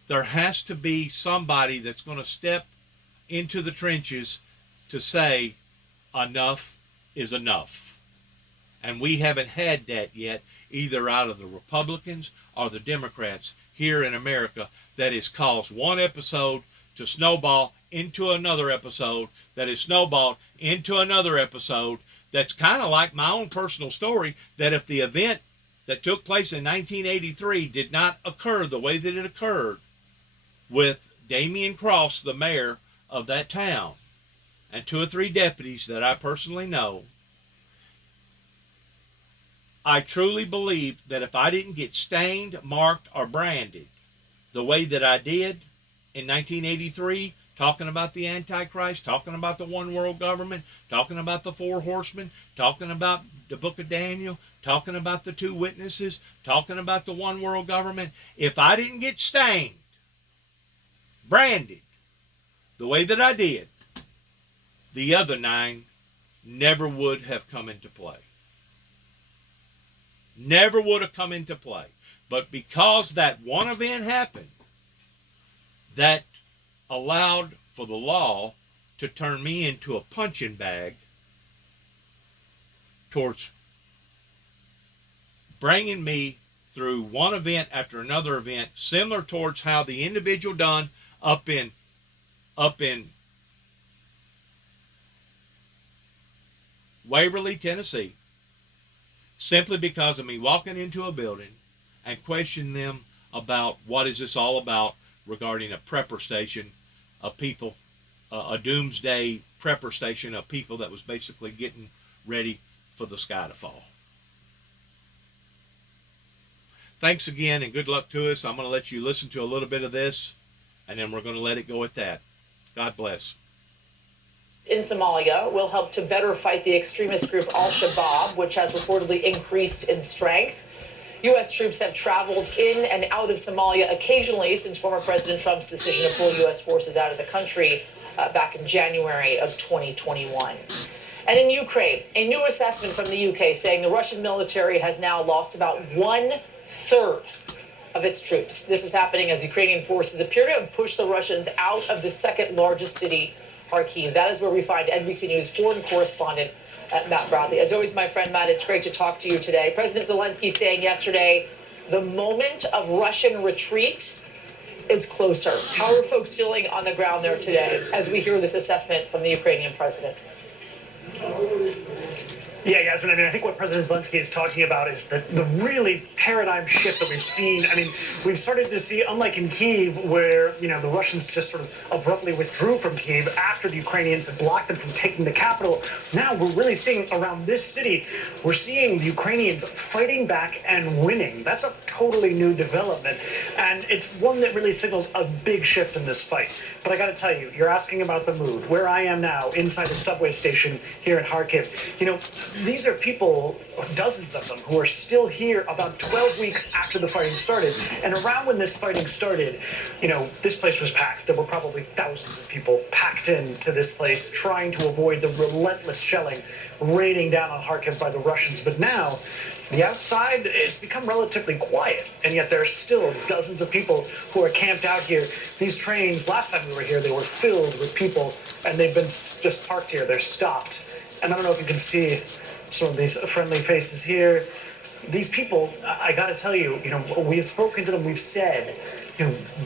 there has to be somebody that's going to step into the trenches to say enough is enough. And we haven't had that yet, either out of the Republicans or the Democrats here in America, that has caused one episode to snowball into another episode, that is snowballed into another episode. That's kind of like my own personal story, that if the event that took place in 1983 did not occur the way that it occurred with Damian Cross, the mayor of that town, and 2 or 3 deputies that I personally know, I truly believe that if I didn't get stained, marked, or branded the way that I did in 1983, talking about the Antichrist, talking about the one world government, talking about the 4 horsemen, talking about the book of Daniel, talking about the 2 witnesses, talking about the one world government, if I didn't get stained, branded the way that I did, the other 9 never would have come into play. Never would have come into play. But because that one event happened, that allowed for the law to turn me into a punching bag towards bringing me through one event after another event, similar towards how the individual done up in Waverly, Tennessee, simply because of me walking into a building and questioning them about what is this all about regarding a prepper station of people, a doomsday prepper station of people that was basically getting ready for the sky to fall. Thanks again, and good luck to us. I'm going to let you listen to a little bit of this, and then we're going to let it go at that. God bless. In Somalia will help to better fight the extremist group Al-Shabaab, which has reportedly increased in strength. U.S. troops have traveled in and out of Somalia occasionally since former President Trump's decision to pull U.S. forces out of the country back in January of 2021. And in Ukraine, a new assessment from the U.K. saying the Russian military has now lost about 1/3 of its troops. This is happening as Ukrainian forces appear to have pushed the Russians out of the second largest city, Kharkiv. That is where we find NBC News foreign correspondent Matt Bradley. As always, my friend Matt, it's great to talk to you today. President Zelensky saying yesterday, the moment of Russian retreat is closer. How are folks feeling on the ground there today as we hear this assessment from the Ukrainian president? Yeah, Yasmin, I think what President Zelensky is talking about is the really paradigm shift that we've seen. We've started to see, unlike in Kyiv, where, the Russians just sort of abruptly withdrew from Kyiv after the Ukrainians had blocked them from taking the capital. Now we're really seeing around this city, we're seeing the Ukrainians fighting back and winning. That's a totally new development. And it's one that really signals a big shift in this fight. But I got to tell you, you're asking about the mood. Where I am now, inside the subway station here in Kharkiv, these are people, dozens of them, who are still here about 12 weeks after the fighting started. And around when this fighting started, this place was packed. There were probably thousands of people packed into this place trying to avoid the relentless shelling raining down on Kharkiv by the Russians. But now, the outside has become relatively quiet, and yet there are still dozens of people who are camped out here. These trains, last time we were here, they were filled with people, and they've been just parked here. They're stopped. And I don't know if you can see some of these friendly faces here. These people, I got to tell you, we've spoken to them. We've said,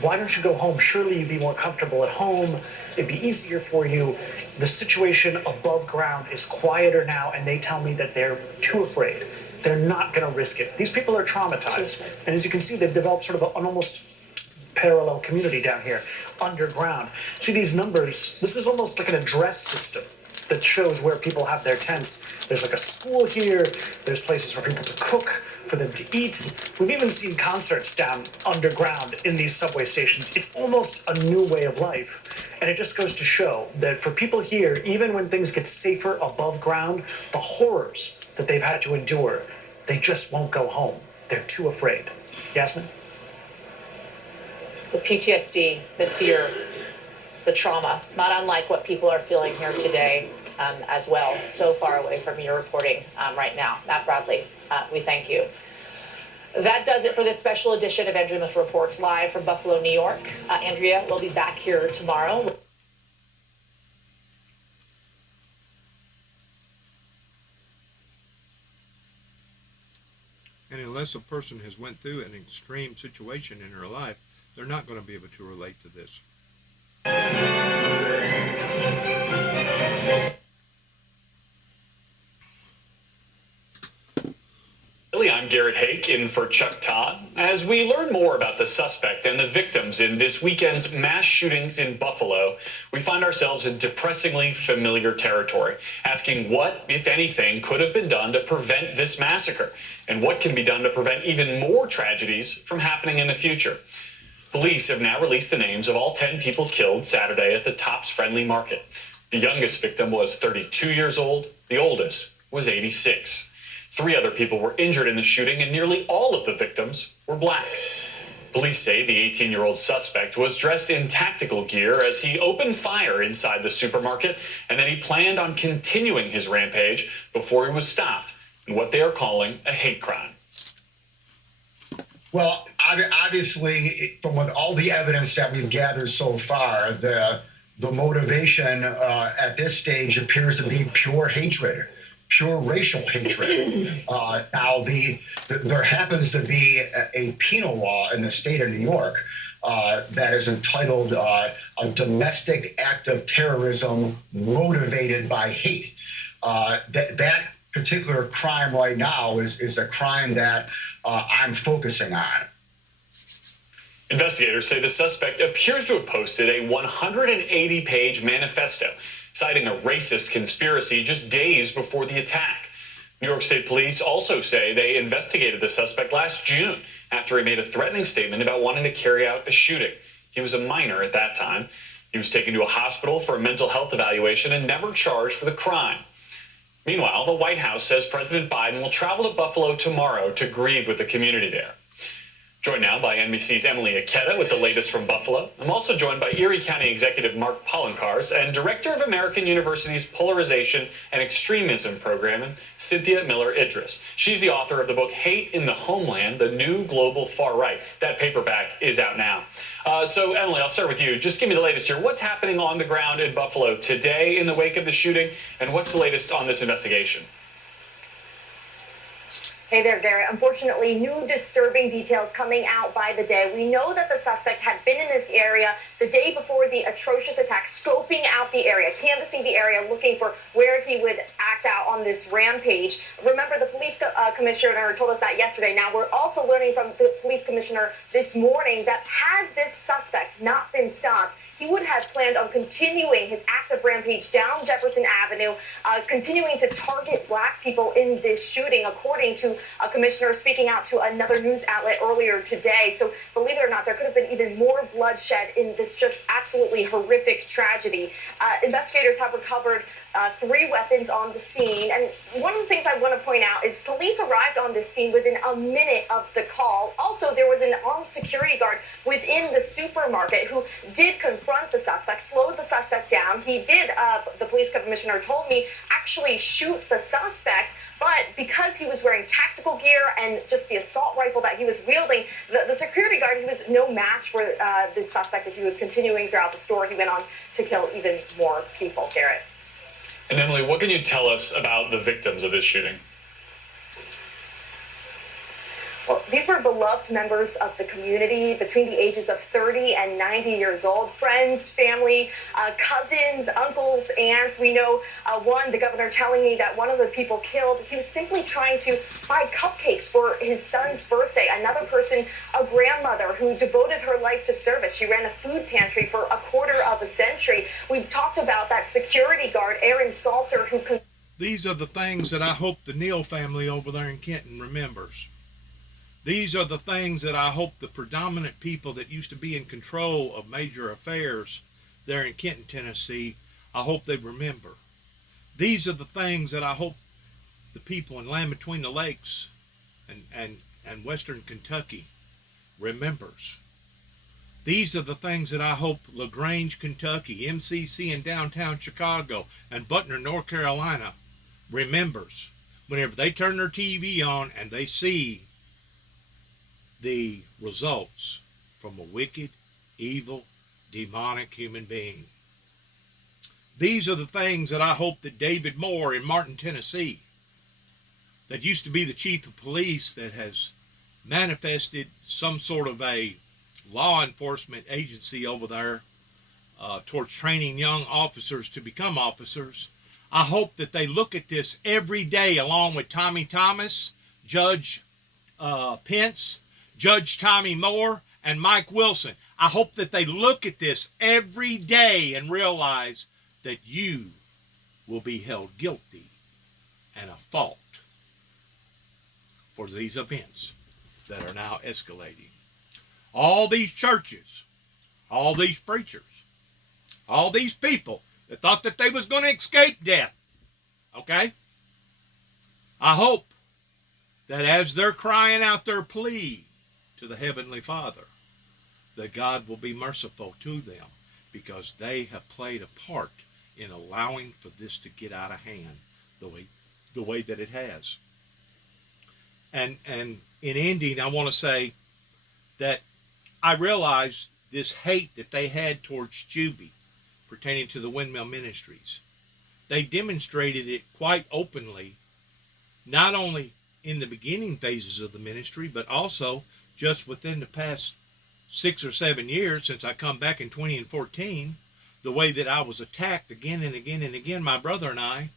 why don't you go home? Surely you'd be more comfortable at home. It'd be easier for you. The situation above ground is quieter now, and they tell me that they're too afraid. They're not going to risk it. These people are traumatized. And as you can see, they've developed sort of an almost parallel community down here, underground. See these numbers? This is almost like an address system that shows where people have their tents. There's like a school here. There's places for people to cook, for them to eat. We've even seen concerts down underground in these subway stations. It's almost a new way of life. And it just goes to show that for people here, even when things get safer above ground, the horrors that they've had to endure, they just won't go home. They're too afraid. Yasmin? The PTSD, the fear, the trauma, not unlike what people are feeling here today as well, so far away from your reporting right now. Matt Bradley, we thank you. That does it for this special edition of Andrea Mitchell Reports live from Buffalo, New York. Andrea will be back here tomorrow. And unless a person has went through an extreme situation in her life, they're not going to be able to relate to this. I'm Garrett Hake in for Chuck Todd. As we learn more about the suspect and the victims in this weekend's mass shootings in Buffalo, we find ourselves in depressingly familiar territory, asking what, if anything, could have been done to prevent this massacre, and what can be done to prevent even more tragedies from happening in the future. Police have now released the names of all 10 people killed Saturday at the Tops Friendly Market. The youngest victim was 32 years old. The oldest was 86. 3 other people were injured in the shooting, and nearly all of the victims were black. Police say the 18-year-old suspect was dressed in tactical gear as he opened fire inside the supermarket, and then he planned on continuing his rampage before he was stopped in what they are calling a hate crime. Well, obviously, from all the evidence that we've gathered so far, the motivation at this stage appears to be pure hatred. Pure racial hatred. Now, there happens to be a penal law in the state of New York that is entitled a domestic act of terrorism motivated by hate. That particular crime right now is a crime that I'm focusing on. Investigators say the suspect appears to have posted a 180-page manifesto citing a racist conspiracy just days before the attack. New York State Police also say they investigated the suspect last June after he made a threatening statement about wanting to carry out a shooting. He was a minor at that time. He was taken to a hospital for a mental health evaluation and never charged with a crime. Meanwhile, the White House says President Biden will travel to Buffalo tomorrow to grieve with the community there. Joined now by NBC's Emily Aketa with the latest from Buffalo. I'm also joined by Erie County Executive Mark Poloncarz and Director of American University's Polarization and Extremism Programming, Cynthia Miller Idris. She's the author of the book Hate in the Homeland, The New Global Far Right. That paperback is out now. So, Emily, I'll start with you. Just give me the latest here. What's happening on the ground in Buffalo today in the wake of the shooting, and what's the latest on this investigation? Hey there, Garrett. Unfortunately, new disturbing details coming out by the day. We know that the suspect had been in this area the day before the atrocious attack, scoping out the area, canvassing the area, looking for where he would act out on this rampage. Remember, the police commissioner told us that yesterday. Now, we're also learning from the police commissioner this morning that had this suspect not been stopped, he would have planned on continuing his active rampage down Jefferson Avenue, continuing to target black people in this shooting, according to a commissioner speaking out to another news outlet earlier today. So believe it or not, there could have been even more bloodshed in this just absolutely horrific tragedy. Investigators have recovered 3 weapons on the scene. And one of the things I want to point out is police arrived on this scene within a minute of the call. Also, there was an armed security guard within the supermarket who did confront the suspect, slowed the suspect down. He did, the police commissioner told me, actually shoot the suspect. But because he was wearing tactical gear and just the assault rifle that he was wielding, the security guard, he was no match for this suspect as he was continuing throughout the store. He went on to kill even more people, Garrett. And Emily, what can you tell us about the victims of this shooting? Well, these were beloved members of the community between the ages of 30 and 90 years old. Friends, family, cousins, uncles, aunts. We know the governor telling me that one of the people killed, he was simply trying to buy cupcakes for his son's birthday. Another person, a grandmother who devoted her life to service. She ran a food pantry for a quarter of a century. We've talked about that security guard, Aaron Salter, who... These are the things that I hope the Neal family over there in Kenton remembers. These are the things that I hope the predominant people that used to be in control of major affairs there in Kenton, Tennessee, I hope they remember. These are the things that I hope the people in Land Between the Lakes and Western Kentucky remembers. These are the things that I hope LaGrange, Kentucky, MCC in downtown Chicago, and Butner, North Carolina remembers whenever they turn their TV on and they see the results from a wicked, evil, demonic human being. These are the things that I hope that David Moore in Martin, Tennessee, that used to be the chief of police, that has manifested some sort of a law enforcement agency over there towards training young officers to become officers. I hope that they look at this every day along with Tommy Thomas, Judge Pence, Judge Tommy Moore, and Mike Wilson. I hope that they look at this every day and realize that you will be held guilty and at fault for these events that are now escalating. All these churches, all these preachers, all these people that thought that they was going to escape death, okay? I hope that as they're crying out their plea to the Heavenly Father, that God will be merciful to them, because they have played a part in allowing for this to get out of hand the way that it has. And in ending, I want to say that I realize this hate that they had towards Juby pertaining to the Windmill Ministries. They demonstrated it quite openly, not only in the beginning phases of the ministry, but also just within the past 6 or 7 years since I come back in 2014, the way that I was attacked again and again and again, my brother and I,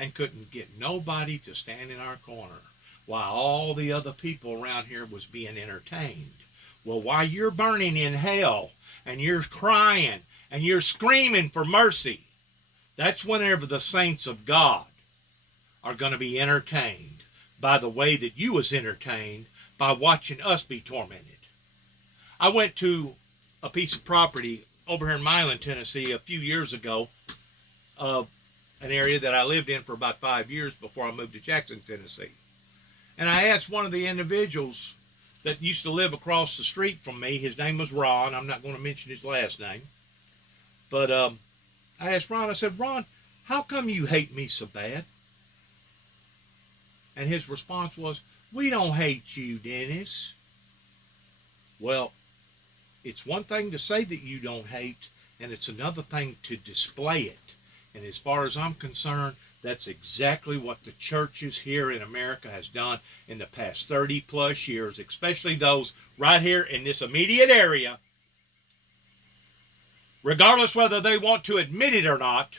and couldn't get nobody to stand in our corner while all the other people around here was being entertained. Well, while you're burning in hell and you're crying and you're screaming for mercy, that's whenever the saints of God are going to be entertained by the way that you was entertained by watching us be tormented. I went to a piece of property over here in Milan, Tennessee a few years ago, an area that I lived in for about 5 years before I moved to Jackson, Tennessee. And I asked one of the individuals that used to live across the street from me, his name was Ron, I'm not going to mention his last name, but I asked Ron, I said, Ron, how come you hate me so bad? And his response was, we don't hate you, Dennis. Well, it's one thing to say that you don't hate, and it's another thing to display it. And as far as I'm concerned, that's exactly what the churches here in America has done in the past 30 plus years, especially those right here in this immediate area. Regardless whether they want to admit it or not,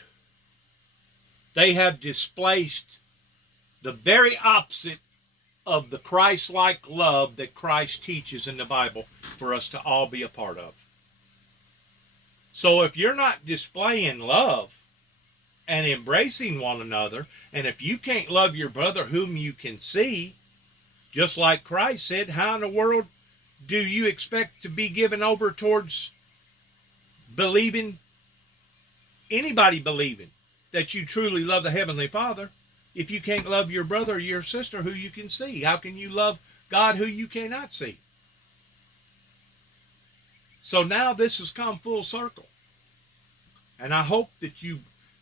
they have displaced the very opposite of the Christ-like love that Christ teaches in the Bible for us to all be a part of. So if you're not displaying love and embracing one another, and if you can't love your brother whom you can see, just like Christ said, how in the world do you expect to be given over towards believing, anybody believing that you truly love the Heavenly Father, if you can't love your brother or your sister who you can see? How can you love God who you cannot see? So now this has come full circle. And I hope that you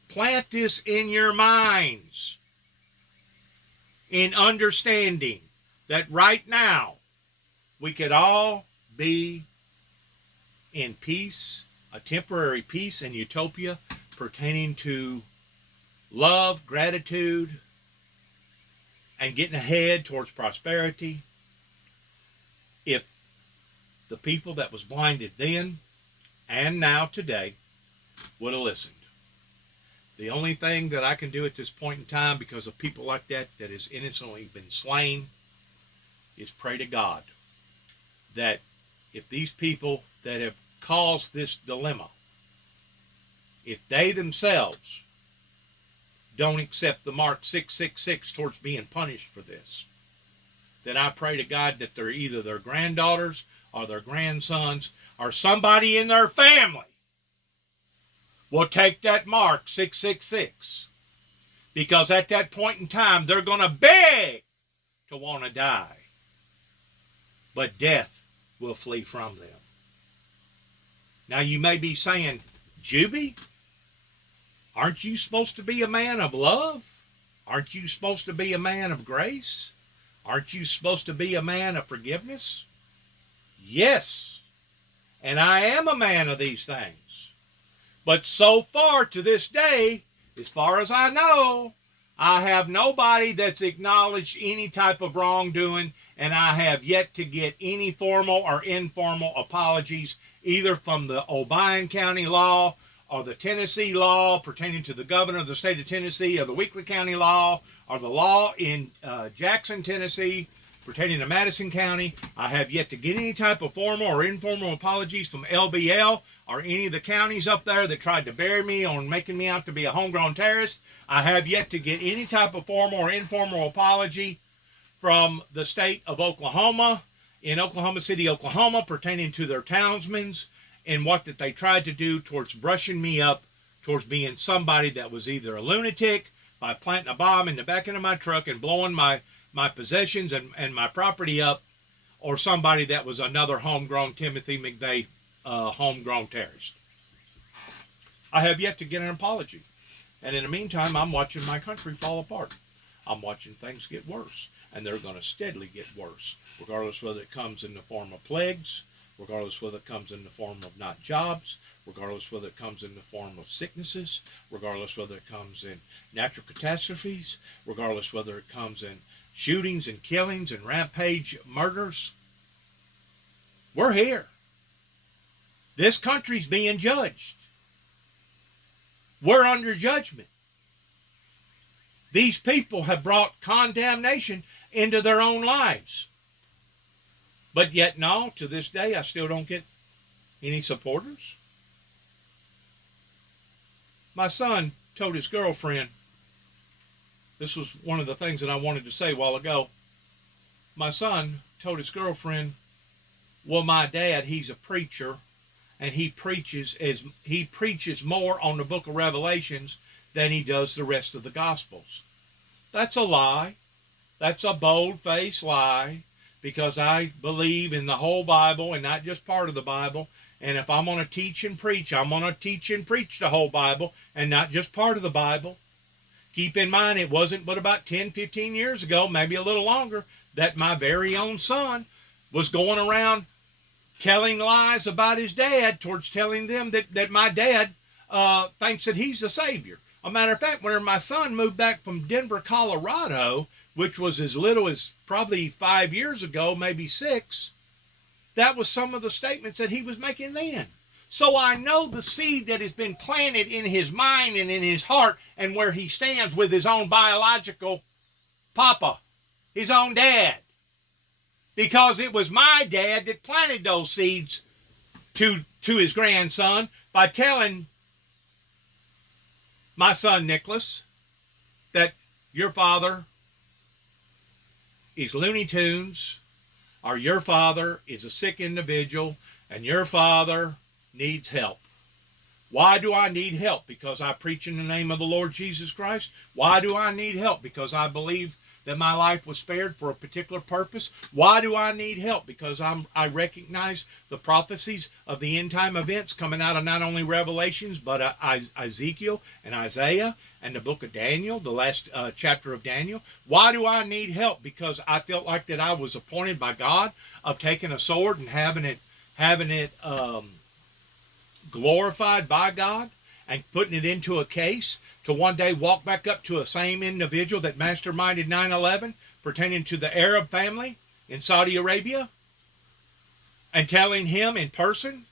plant this in your minds, in understanding that right now we could all be in peace, a temporary peace and utopia pertaining to love, gratitude, and getting ahead towards prosperity, if the people that was blinded then and now today would have listened. The only thing that I can do at this point in time, because of people like that has innocently been slain, is pray to God that if these people that have caused this dilemma, if they themselves don't accept the mark 666 towards being punished for this, that I pray to God that they're either their granddaughters or their grandsons or somebody in their family will take that mark 666. Because at that point in time, they're going to beg to want to die. But death will flee from them. Now you may be saying, Juby, aren't you supposed to be a man of love? Aren't you supposed to be a man of grace? Aren't you supposed to be a man of forgiveness? Yes, and I am a man of these things. But so far to this day, as far as I know, I have nobody that's acknowledged any type of wrongdoing, and I have yet to get any formal or informal apologies, either from the Obion County law or the Tennessee law pertaining to the governor of the state of Tennessee, or the Weakley County law, or the law in Jackson, Tennessee, pertaining to Madison County. I have yet to get any type of formal or informal apologies from LBL or any of the counties up there that tried to bury me on making me out to be a homegrown terrorist. I have yet to get any type of formal or informal apology from the state of Oklahoma, in Oklahoma City, Oklahoma, pertaining to their townsmen and what that they tried to do towards brushing me up, towards being somebody that was either a lunatic by planting a bomb in the back end of my truck and blowing my possessions and my property up, or somebody that was another homegrown Timothy McVeigh homegrown terrorist. I have yet to get an apology. And in the meantime, I'm watching my country fall apart. I'm watching things get worse. And they're going to steadily get worse, regardless whether it comes in the form of plagues, regardless whether it comes in the form of not jobs, regardless whether it comes in the form of sicknesses, regardless whether it comes in natural catastrophes, regardless whether it comes in shootings and killings and rampage murders. We're here. This country's being judged. We're under judgment. These people have brought condemnation into their own lives. But yet, no, to this day, I still don't get any supporters. My son told his girlfriend, this was one of the things that I wanted to say a while ago. My son told his girlfriend, well, my dad, he's a preacher, and he preaches more on the book of Revelations than he does the rest of the Gospels. That's a lie. That's a bold-faced lie, because I believe in the whole Bible and not just part of the Bible. And if I'm going to teach and preach, I'm going to teach and preach the whole Bible and not just part of the Bible. Keep in mind, it wasn't but about 10, 15 years ago, maybe a little longer, that my very own son was going around telling lies about his dad, towards telling them that my dad thinks that he's the Savior. A matter of fact, when my son moved back from Denver, Colorado, which was as little as probably 5 years ago, maybe 6, that was some of the statements that he was making then. So I know the seed that has been planted in his mind and in his heart, and where he stands with his own biological papa, his own dad. Because it was my dad that planted those seeds to his grandson by telling my son Nicholas that your father is Looney Tunes, or your father is a sick individual, and your father needs help. Why do I need help? Because I preach in the name of the Lord Jesus Christ? Why do I need help? Because I believe that my life was spared for a particular purpose? Why do I need help? Because I recognize the prophecies of the end time events coming out of not only Revelations, but Ezekiel and Isaiah and the book of Daniel, the last chapter of Daniel. Why do I need help? Because I felt like that I was appointed by God of taking a sword and having it glorified by God and putting it into a case to one day walk back up to a same individual that masterminded 9/11 pertaining to the Arab family in Saudi Arabia, and telling him in person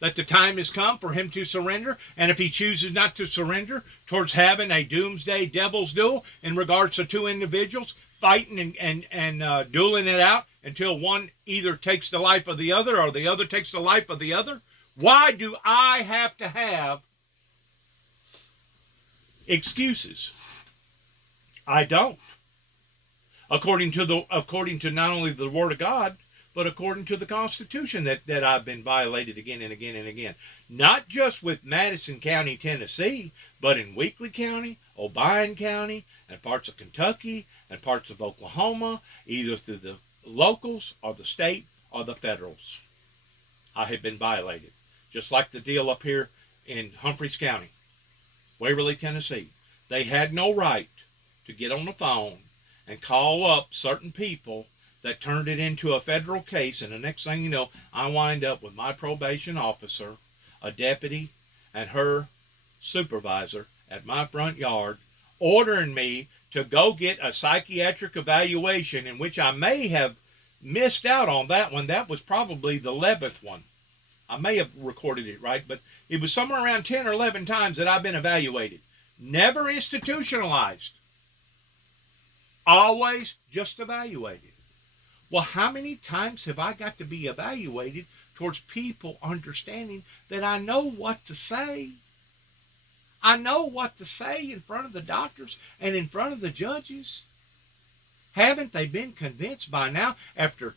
that the time has come for him to surrender, and if he chooses not to surrender, towards having a doomsday devil's duel in regards to two individuals fighting and dueling it out until one either takes the life of the other or the other takes the life of the other. Why do I have to have excuses? I don't. according to not only the Word of God, but according to the Constitution that I've been violated again and again and again. Not just with Madison County, Tennessee, but in Weakley County, Obion County, and parts of Kentucky, and parts of Oklahoma, either through the locals or the state or the federals. I have been violated. Just like the deal up here in Humphreys County, Waverly, Tennessee. They had no right to get on the phone and call up certain people that turned it into a federal case, and the next thing you know, I wind up with my probation officer, a deputy, and her supervisor at my front yard, ordering me to go get a psychiatric evaluation, in which I may have missed out on that one. That was probably the 11th one. I may have recorded it right, but it was somewhere around 10 or 11 times that I've been evaluated. Never institutionalized. Always just evaluated. Well, how many times have I got to be evaluated towards people understanding that I know what to say? I know what to say in front of the doctors and in front of the judges. Haven't they been convinced by now, after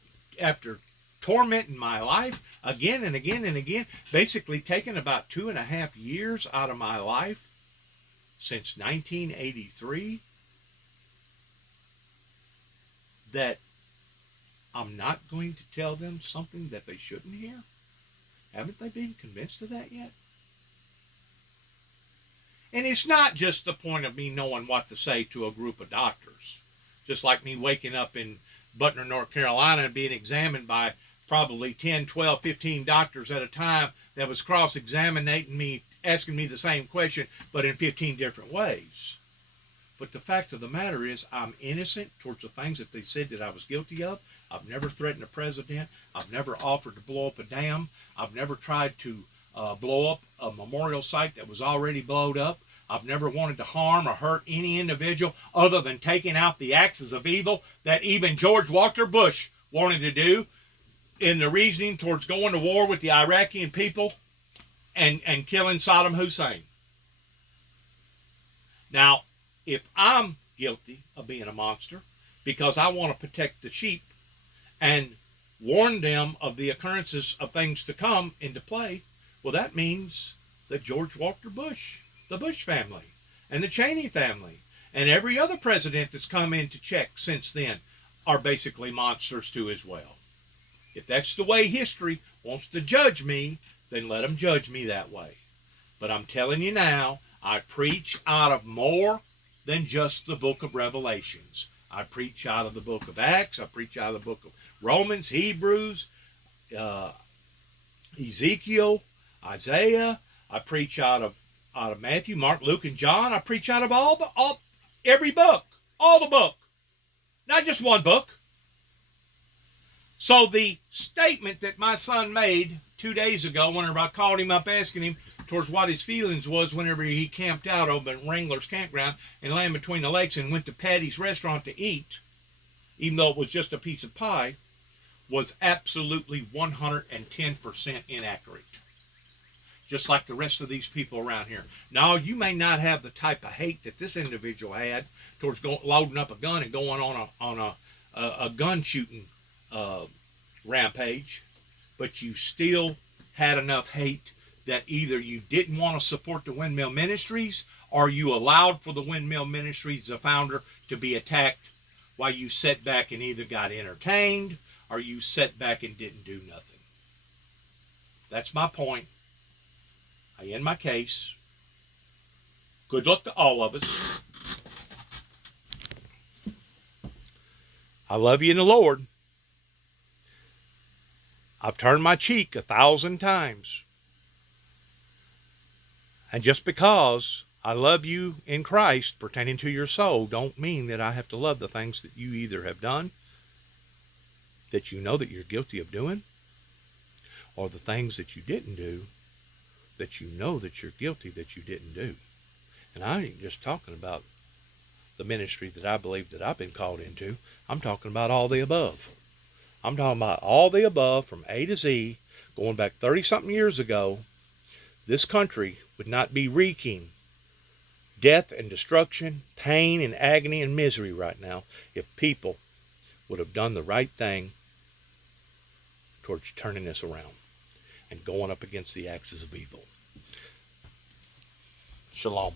tormenting my life again and again and again, basically taking about 2.5 years out of my life since 1983, that I'm not going to tell them something that they shouldn't hear? Haven't they been convinced of that yet? And it's not just the point of me knowing what to say to a group of doctors. Just like me waking up in Butner, North Carolina, and being examined by probably 10, 12, 15 doctors at a time that was cross-examining me, asking me the same question, but in 15 different ways. But the fact of the matter is, I'm innocent towards the things that they said that I was guilty of. I've never threatened a president. I've never offered to blow up a dam. I've never tried to blow up a memorial site that was already blown up. I've never wanted to harm or hurt any individual other than taking out the axis of evil that even George Walker Bush wanted to do in the reasoning towards going to war with the Iraqi people and killing Saddam Hussein. Now, if I'm guilty of being a monster because I want to protect the sheep and warn them of the occurrences of things to come into play, well, that means that George Walker Bush, the Bush family, and the Cheney family, and every other president that's come into check since then are basically monsters too as well. If that's the way history wants to judge me, then let them judge me that way. But I'm telling you now, I preach out of more than just the book of Revelations. I preach out of the book of Acts. I preach out of the book of Romans, Hebrews, Ezekiel, Isaiah. I preach out of Matthew, Mark, Luke, and John. I preach out of every book, all the book, not just one book. So the statement that my son made 2 days ago, whenever I called him up asking him towards what his feelings was whenever he camped out over at Wrangler's Campground in Land Between the Lakes and went to Patty's restaurant to eat, even though it was just a piece of pie, was absolutely 110% inaccurate. Just like the rest of these people around here. Now, you may not have the type of hate that this individual had towards loading up a gun and going on a gun shooting rampage, but you still had enough hate that either you didn't want to support the Windmill Ministries or you allowed for the Windmill Ministries, the founder, to be attacked while you sat back and either got entertained or you sat back and didn't do nothing. That's my point. I end my case. Good luck to all of us. I love you in the Lord. I've turned my cheek 1,000 times. And just because I love you in Christ pertaining to your soul, don't mean that I have to love the things that you either have done, that you know that you're guilty of doing, or the things that you didn't do, that you know that you're guilty that you didn't do. And I ain't just talking about the ministry that I believe that I've been called into. I'm talking about all the above. I'm talking about all the above from A to Z, going back 30-something years ago. This country would not be wreaking death and destruction, pain and agony and misery right now if people would have done the right thing towards turning this around and going up against the axis of evil. Shalom.